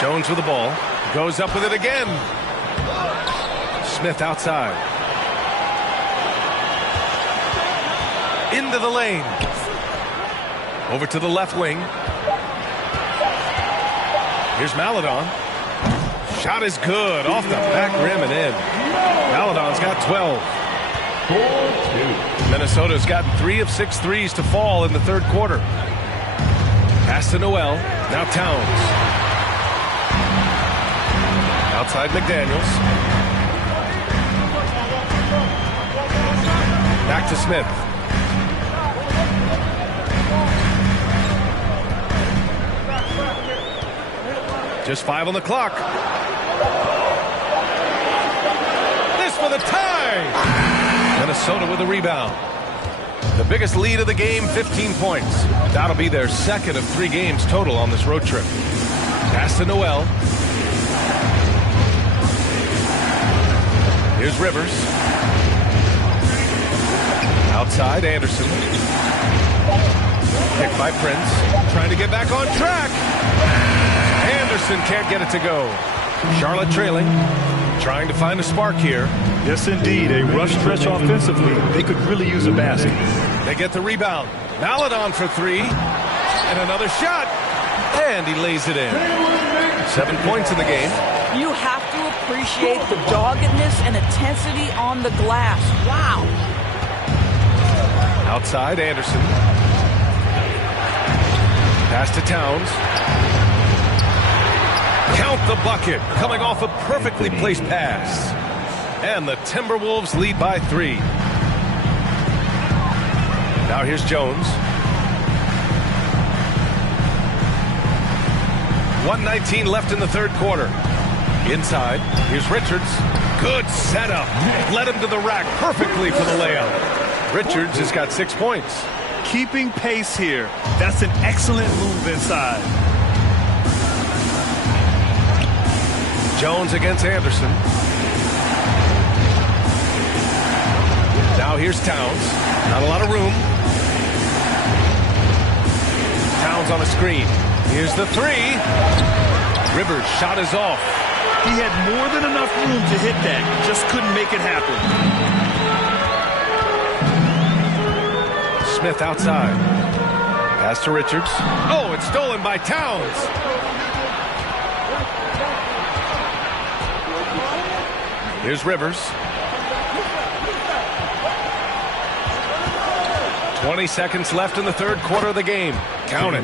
Jones with the ball. Goes up with it again. Smith outside. Into the lane. Over to the left wing. Here's Maladon. Shot is good. Off the back rim and in. Maladon's got 12. 4-2. Minnesota's gotten 3 of 6 threes to fall in the third quarter. Pass to Noel. Now Towns. Outside McDaniels. Back to Smith. Just 5 on the clock. This for the tie. Minnesota with a rebound. The biggest lead of the game, 15 points. That'll be their second of 3 games total on this road trip. Pass to Noel. Here's Rivers. Outside, Anderson. Picked by Prince. Trying to get back on track. Anderson can't get it to go. Charlotte trailing. Trying to find a spark here. Yes, indeed. A rough stretch offensively. They could really use a basket. They get the rebound. Maladon for 3. And another shot. And he lays it in. 7 points in the game. You have to appreciate the doggedness and intensity on the glass. Wow. Outside, Anderson. Pass to Towns. Count the bucket. Coming off a perfectly placed pass. And the Timberwolves lead by 3. Now here's Jones. 1:19 left in the third quarter. Inside, here's Richards. Good setup. Led him to the rack perfectly for the layup. Richards has got 6 points. Keeping pace here. That's an excellent move inside. Jones against Anderson. Now here's Towns. Not a lot of room. Towns on a screen. Here's the 3. Rivers' shot is off. He had more than enough room to hit that. Just couldn't make it happen. Smith outside. Pass to Richards. Oh, it's stolen by Towns. Here's Rivers. 20 seconds left in the third quarter of the game. Count it.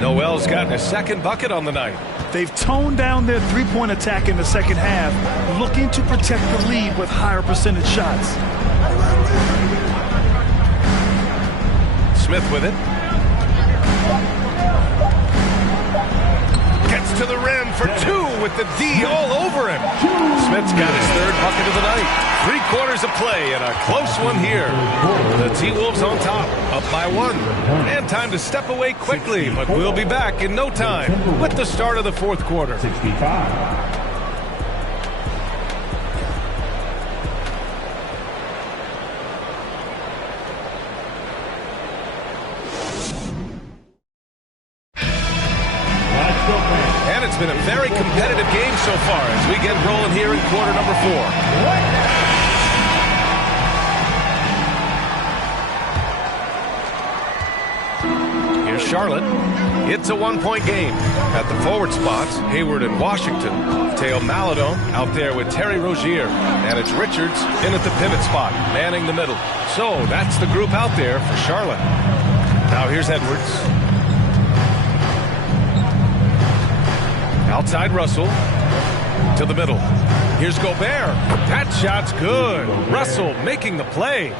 Noel's gotten his second bucket on the night. They've toned down their three-point attack in the second half, looking to protect the lead with higher percentage shots. Smith with it. Gets to the rim for 2 with the D all over him. Smith's got his third bucket of the night. 3 quarters of play and a close one here. The T-Wolves on top, up by 1. And time to step away quickly, but we'll be back in no time with the start of the fourth quarter. 65. And it's been a very competitive game so far as we get rolling here in quarter number 4. Here's Charlotte. It's a 1-point game. At the forward spots, Hayward and Washington. Teo Maladon out there with Terry Rozier. And it's Richards in at the pivot spot, manning the middle. So that's the group out there for Charlotte. Now here's Edwards. Outside Russell. To the middle. Here's Gobert. That shot's good. Russell making the play.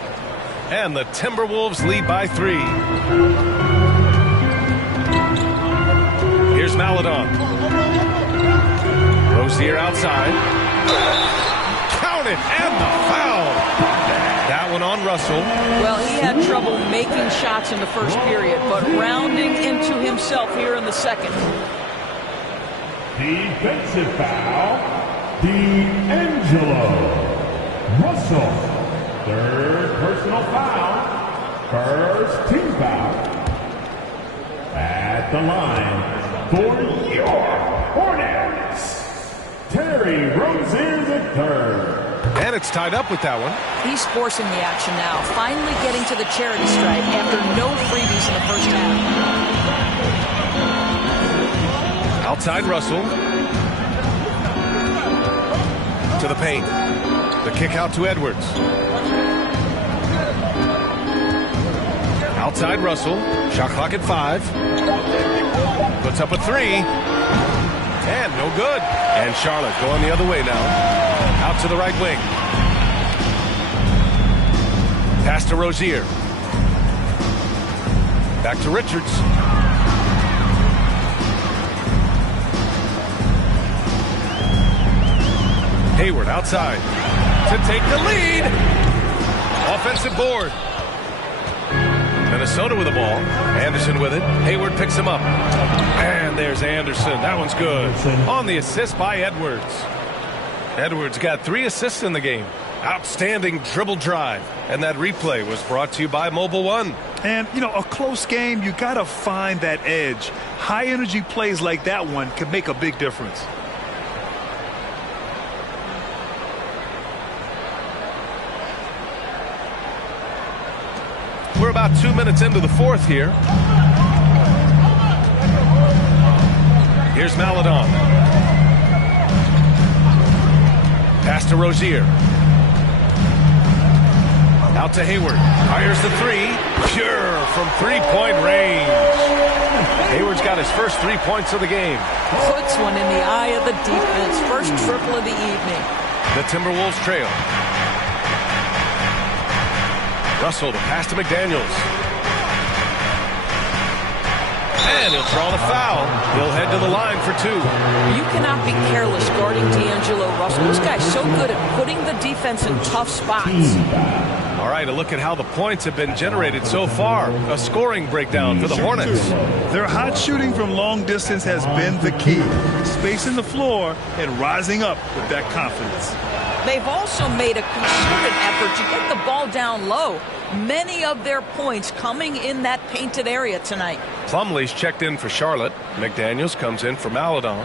And the Timberwolves lead by 3. Here's Maladon. Rozier outside. Count it, and the foul. That one on Russell. Well, he had trouble making shots in the first period, but rounding into himself here in the second. Defensive foul, D'Angelo Russell. Third personal foul, First team foul at the line for your Hornets, Terry Rozier III. And it's tied up with that one. He's forcing the action now, finally getting to the charity stripe after no freebies in the first half. Outside Russell. To the paint. The kick out to Edwards. Outside Russell. Shot clock at 5. Puts up a 3. And no good. And Charlotte going the other way now. Out to the right wing. Pass to Rozier. Back to Richards. Hayward outside to take the lead. Offensive board. Minnesota with the ball. Anderson with it. Hayward picks him up. And there's Anderson. That one's good. On the assist by Edwards. Edwards got 3 assists in the game. Outstanding dribble drive. And that replay was brought to you by Mobile One. And, you know, a close game, you got to find that edge. High-energy plays like that one can make a big difference. We're about 2 minutes into the fourth here. Here's Maladon. Pass to Rozier. Out to Hayward. Fires the 3. Pure from three-point range. Hayward's got his first 3 points of the game. Puts one in the eye of the defense. First triple of the evening. The Timberwolves trail. Russell to pass to McDaniels. And he'll draw the foul. He'll head to the line for 2. You cannot be careless guarding D'Angelo Russell. This guy's so good at putting the defense in tough spots. All right, a look at how the points have been generated so far. A scoring breakdown for the Hornets. Their hot shooting from long distance has been the key. Spacing the floor and rising up with that confidence. They've also made a concerted effort to get the ball down low. Many of their points coming in that painted area tonight. Plumlee's checked in for Charlotte. McDaniels comes in for Maladon.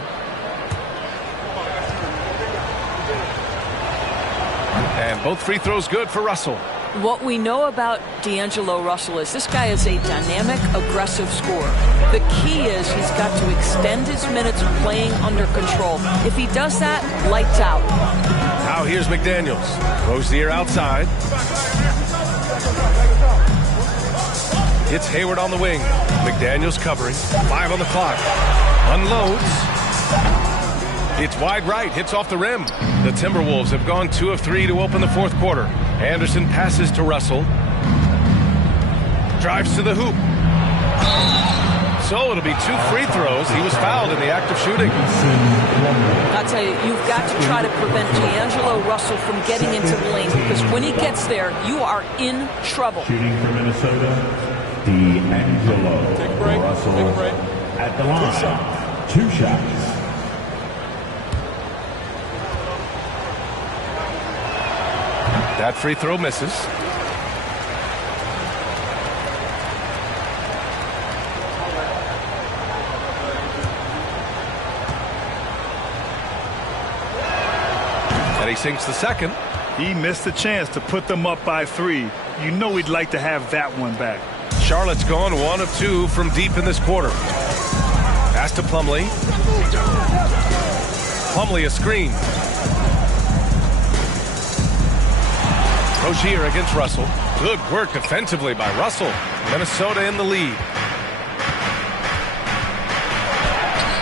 And both free throws good for Russell. What we know about D'Angelo Russell is this guy is a dynamic, aggressive scorer. The key is he's got to extend his minutes playing under control. If he does that, lights out. Now here's McDaniels. Rozier outside. Hits Hayward on the wing. McDaniels covering. 5 on the clock. Unloads. It's wide right. Hits off the rim. The Timberwolves have gone 2 of 3 to open the fourth quarter. Anderson passes to Russell. Drives to the hoop. So it'll be 2 free throws. He was fouled in the act of shooting. I'll tell you, you've got to try to prevent D'Angelo Russell from getting into the lane, because when he gets there, you are in trouble. Shooting for Minnesota, D'Angelo Russell at the line. 2 shots. That free throw misses. And he sinks the second. He missed the chance to put them up by 3. You know he'd like to have that one back. Charlotte's gone 1 of 2 from deep in this quarter. Pass to Plumlee. Plumlee a screen. Rozier against Russell. Good work defensively by Russell. Minnesota in the lead.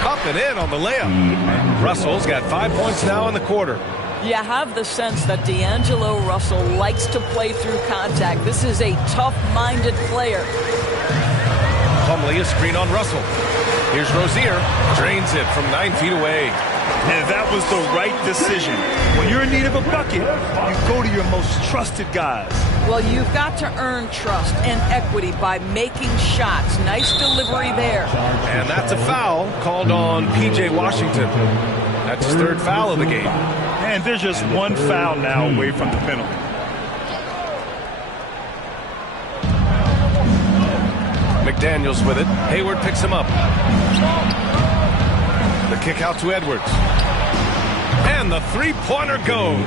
Up and in on the layup. Russell's got 5 points now in the quarter. You have the sense that D'Angelo Russell likes to play through contact. This is a tough-minded player. Plumlee a screen on Russell. Here's Rozier. Drains it from 9 feet away. And that was the right decision. When you're in need of a bucket, you go to your most trusted guys. Well, you've got to earn trust and equity by making shots. Nice delivery there. And that's a foul called on P.J. Washington. That's his 3rd foul of the game. And there's just 1 foul now away from the penalty. McDaniels with it. Hayward picks him up. The kick out to Edwards. And the three-pointer goes.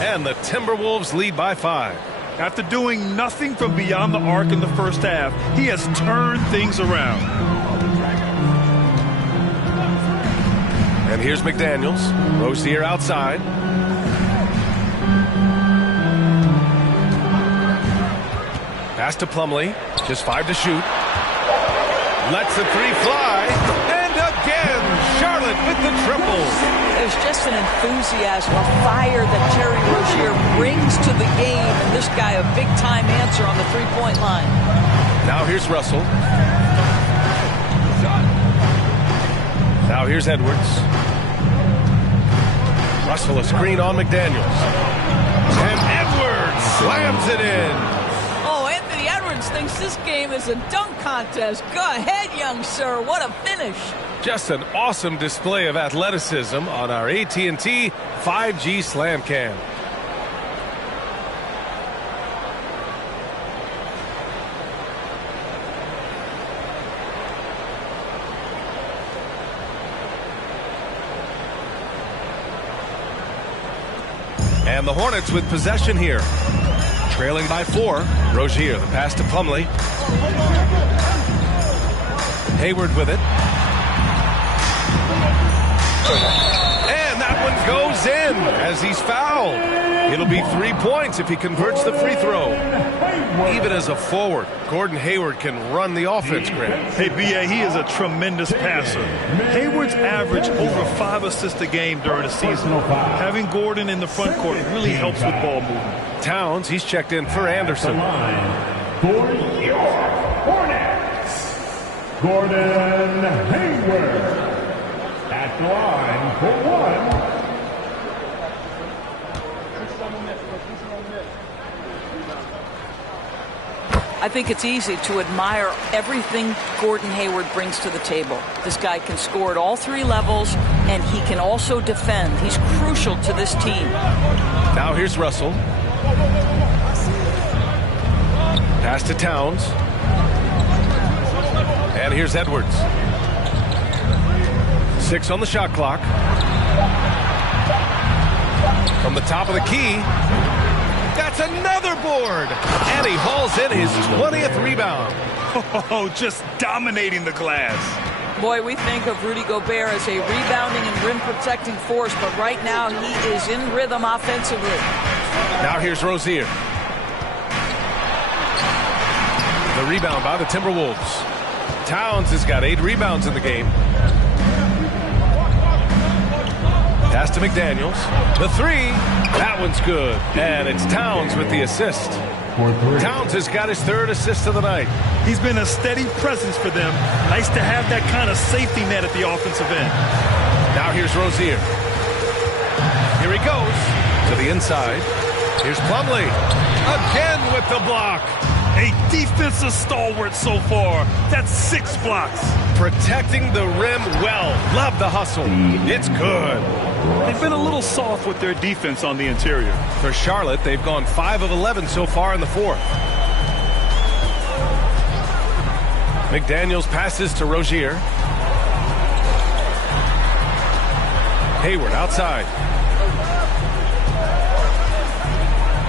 And the Timberwolves lead by 5. After doing nothing from beyond the arc in the first half, he has turned things around. And here's McDaniels. Rozier outside. Pass to Plumlee. Just 5 to shoot. Lets the 3 fly. And again, Charlotte with the triple. There's just an enthusiasm, a fire that Terry Rozier brings to the game, and this guy a big-time answer on the three-point line. Now here's Russell. Now here's Edwards. Russell a screen on McDaniels. And Edwards slams it in. Oh, Anthony Edwards thinks this game is a dunk contest. Go ahead, young sir. What a finish. Just an awesome display of athleticism on our AT&T 5G Slam Cam. And the Hornets with possession here. Trailing by 4. Rozier, the pass to Plumlee. Hayward with it. And that one goes in as he's fouled. It'll be 3 points if he converts the free throw. Even as a forward, Gordon Hayward can run the offense, Grant. Hey, B.A., he is a tremendous passer. Hayward's averaged over 5 assists a game during the season. Having Gordon in the front court really helps with ball movement. Towns, he's checked in for Anderson. For your Hornets, Gordon Hayward. At the line for 1. I think it's easy to admire everything Gordon Hayward brings to the table. This guy can score at all 3 levels, and he can also defend. He's crucial to this team. Now here's Russell. Pass to Towns. And here's Edwards. 6 on the shot clock. From the top of the key. That's another board. And he hauls in his 20th rebound. Oh, just dominating the glass. Boy, we think of Rudy Gobert as a rebounding and rim-protecting force, but right now he is in rhythm offensively. Now here's Rozier. The rebound by the Timberwolves. Towns has got 8 rebounds in the game. Pass to McDaniels. The 3. That one's good. And it's Towns with the assist. Towns has got his 3rd assist of the night. He's been a steady presence for them. Nice to have that kind of safety net at the offensive end. Now here's Rozier. Here he goes to the inside. Here's Plumlee. Again with the block. A defensive stalwart so far. That's 6 blocks. Protecting the rim well. Love the hustle. It's good. They've been a little soft with their defense on the interior. For Charlotte, they've gone 5 of 11 so far in the 4th. McDaniels passes to Rozier. Hayward outside.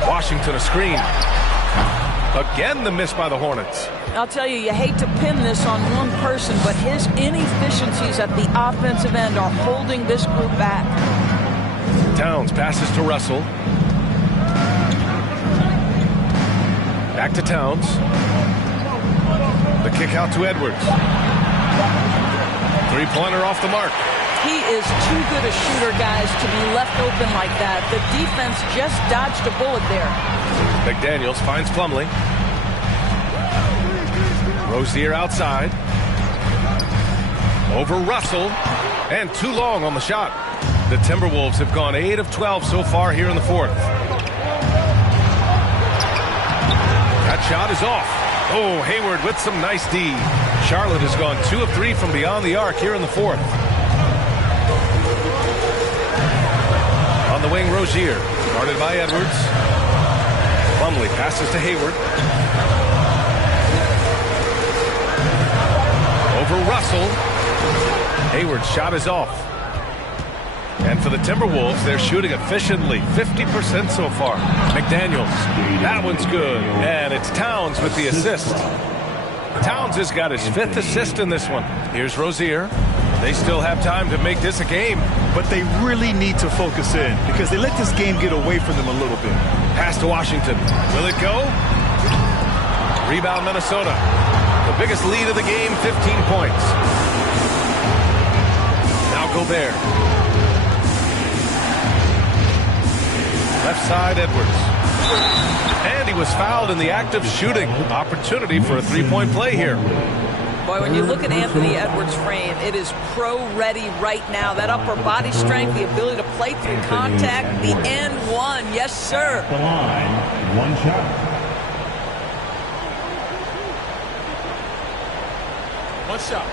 Washington a screen. Again, the miss by the Hornets. I'll tell you, you hate to pin this on one person, but his inefficiencies at the offensive end are holding this group back. Towns passes to Russell. Back to Towns. The kick out to Edwards. 3-pointer off the mark. He is too good a shooter, guys, to be left open like that. The defense just dodged a bullet there. McDaniels finds Plumlee. Rozier outside. Over Russell. And too long on the shot. The Timberwolves have gone 8 of 12 so far here in the 4th. That shot is off. Oh, Hayward with some nice D. Charlotte has gone 2 of 3 from beyond the arc here in the 4th. On the wing, Rozier. Guarded by Edwards. Plumlee passes to Hayward. for Russell. Hayward's shot is off. And for the Timberwolves, they're shooting efficiently, 50% so far. McDaniels, that one's good. And it's Towns with the assist. Towns has got his 5th assist in this one. Here's Rozier. They still have time to make this a game. But they really need to focus in because they let this game get away from them a little bit. Pass to Washington. Will it go? Rebound Minnesota. The biggest lead of the game, 15 points. Now Gobert. Left side, Edwards. And he was fouled in the act of shooting. Opportunity for a three-point play here. Boy, when you look at Anthony Edwards' frame, it is pro-ready right now. That upper body strength, the ability to play through contact, the and one. Yes, sir. The line, one shot. One shot.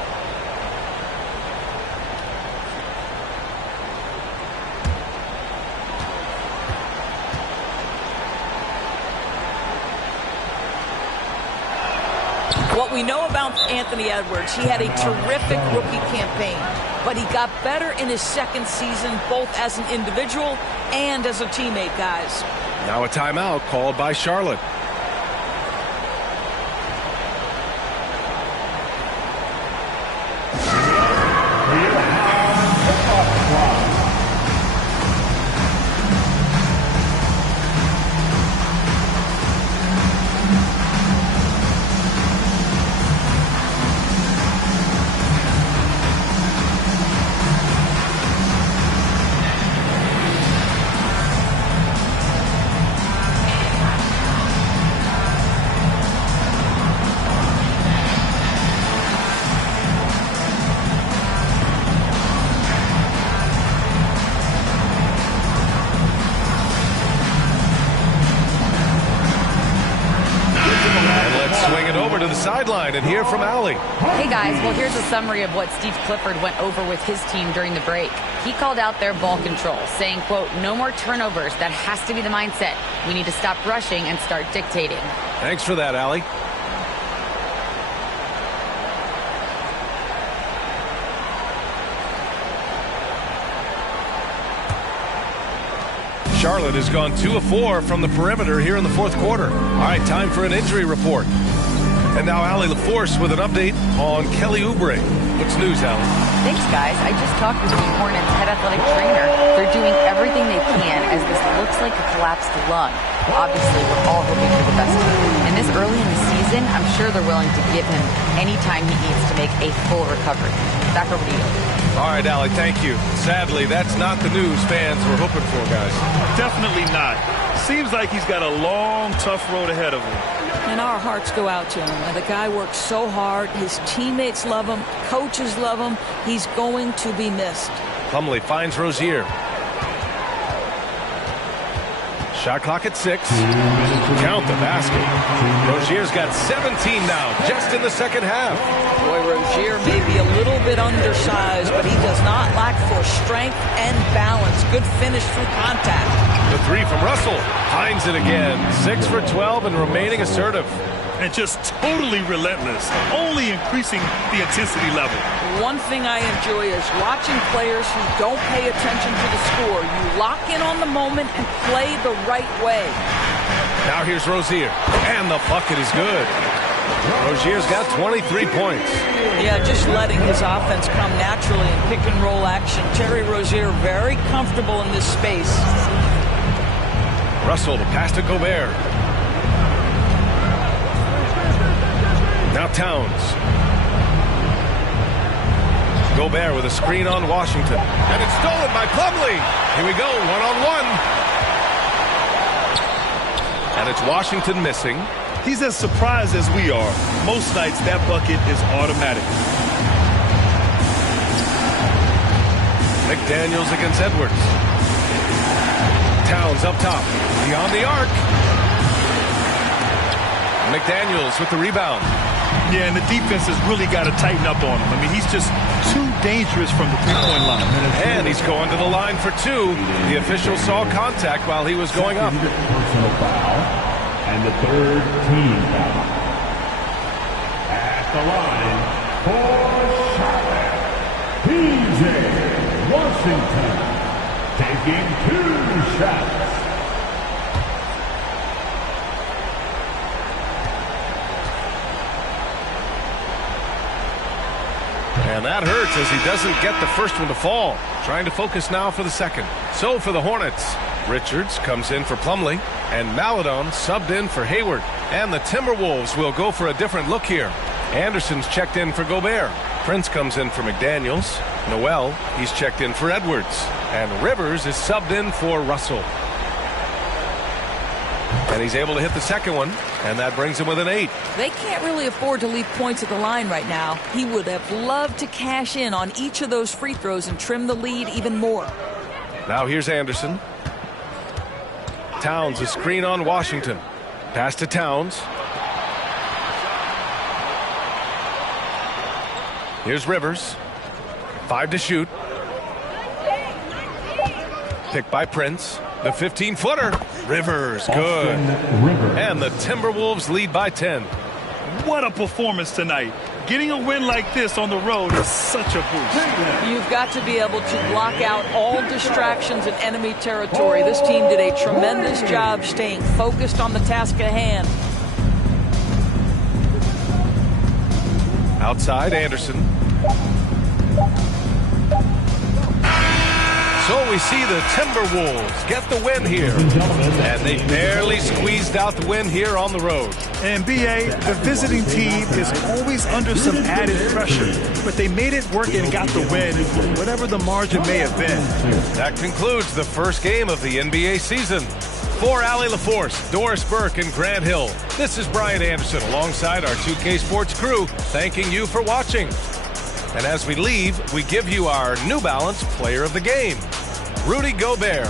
What we know about Anthony Edwards, he had a terrific rookie campaign, but he got better in his second season, both as an individual and as a teammate, guys. Now a timeout called by Charlotte. Sideline and hear from Allie. Hey guys, well here's a summary of what Steve Clifford went over with his team during the break. He called out their ball control, saying, quote, no more turnovers. That has to be the mindset. We need to stop rushing and start dictating. Thanks for that, Allie. Charlotte has gone 2 of 4 from the perimeter here in the fourth quarter. All right, time for an injury report. And now Allie LaForce with an update on Kelly Oubre. What's news, Allie? Thanks, guys. I just talked with the Hornets head athletic trainer. They're doing everything they can as this looks like a collapsed lung. Obviously, we're all hoping for the best. And this early in the season, I'm sure they're willing to give him any time he needs to make a full recovery. Back over to you. All right, Allie, thank you. Sadly, that's not the news fans were hoping for, guys. Definitely not. Seems like he's got a long, tough road ahead of him. And our hearts go out to him. And the guy works so hard. His teammates love him. Coaches love him. He's going to be missed. Plumlee finds Rozier. Shot clock at 6. Count the basket. Rozier's got 17 now, just in the second half. Boy, Rozier may be a little bit undersized, but he does not lack for strength and balance. Good finish through contact. The 3 from Russell. Finds it again. 6 for 12 and remaining assertive. And just totally relentless, only increasing the intensity level. One thing I enjoy is watching players who don't pay attention to the score. You lock in on the moment and play the right way. Now here's Rozier, and the bucket is good. Rozier's got 23 points. Yeah, just letting his offense come naturally in pick and roll action. Terry Rozier very comfortable in this space. Russell, the pass to Gobert. Now Towns. Gobert with a screen on Washington. And it's stolen by Plumlee. Here we go, one-on-one. And it's Washington missing. He's as surprised as we are. Most nights, that bucket is automatic. McDaniels against Edwards. Towns up top. Beyond the arc. McDaniels with the rebound. Yeah, and the defense has really got to tighten up on him. I mean, he's just too dangerous from the three-point line. And he's going to the line for 2. The official saw contact while he was going up. Personal foul, and the third team foul. At the line for P.J. Washington taking 2 shots. And that hurts as he doesn't get the first one to fall. Trying to focus now for the second. So for the Hornets, Richards comes in for Plumlee, and Maladon subbed in for Hayward. And the Timberwolves will go for a different look here. Anderson's checked in for Gobert. Prince comes in for McDaniels. Noel, he's checked in for Edwards. And Rivers is subbed in for Russell. And he's able to hit the second one, and that brings him within 8. They can't really afford to leave points at the line right now. He would have loved to cash in on each of those free throws and trim the lead even more. Now here's Anderson. Towns, a screen on Washington. Pass to Towns. Here's Rivers. 5 to shoot. Picked by Prince. The 15-footer. Rivers, good. And the Timberwolves lead by 10. What a performance tonight. Getting a win like this on the road is such a boost. You've got to be able to block out all distractions in enemy territory. This team did a tremendous job staying focused on the task at hand. Outside, Anderson. So we see the Timberwolves get the win here. And they barely squeezed out the win here on the road. And B.A., the visiting team is always under some added pressure. But they made it work and got the win, whatever the margin may have been. That concludes the first game of the NBA season. For Allie LaForce, Doris Burke, and Grant Hill, this is Brian Anderson alongside our 2K Sports crew, thanking you for watching. And as we leave, we give you our New Balance Player of the Game, Rudy Gobert.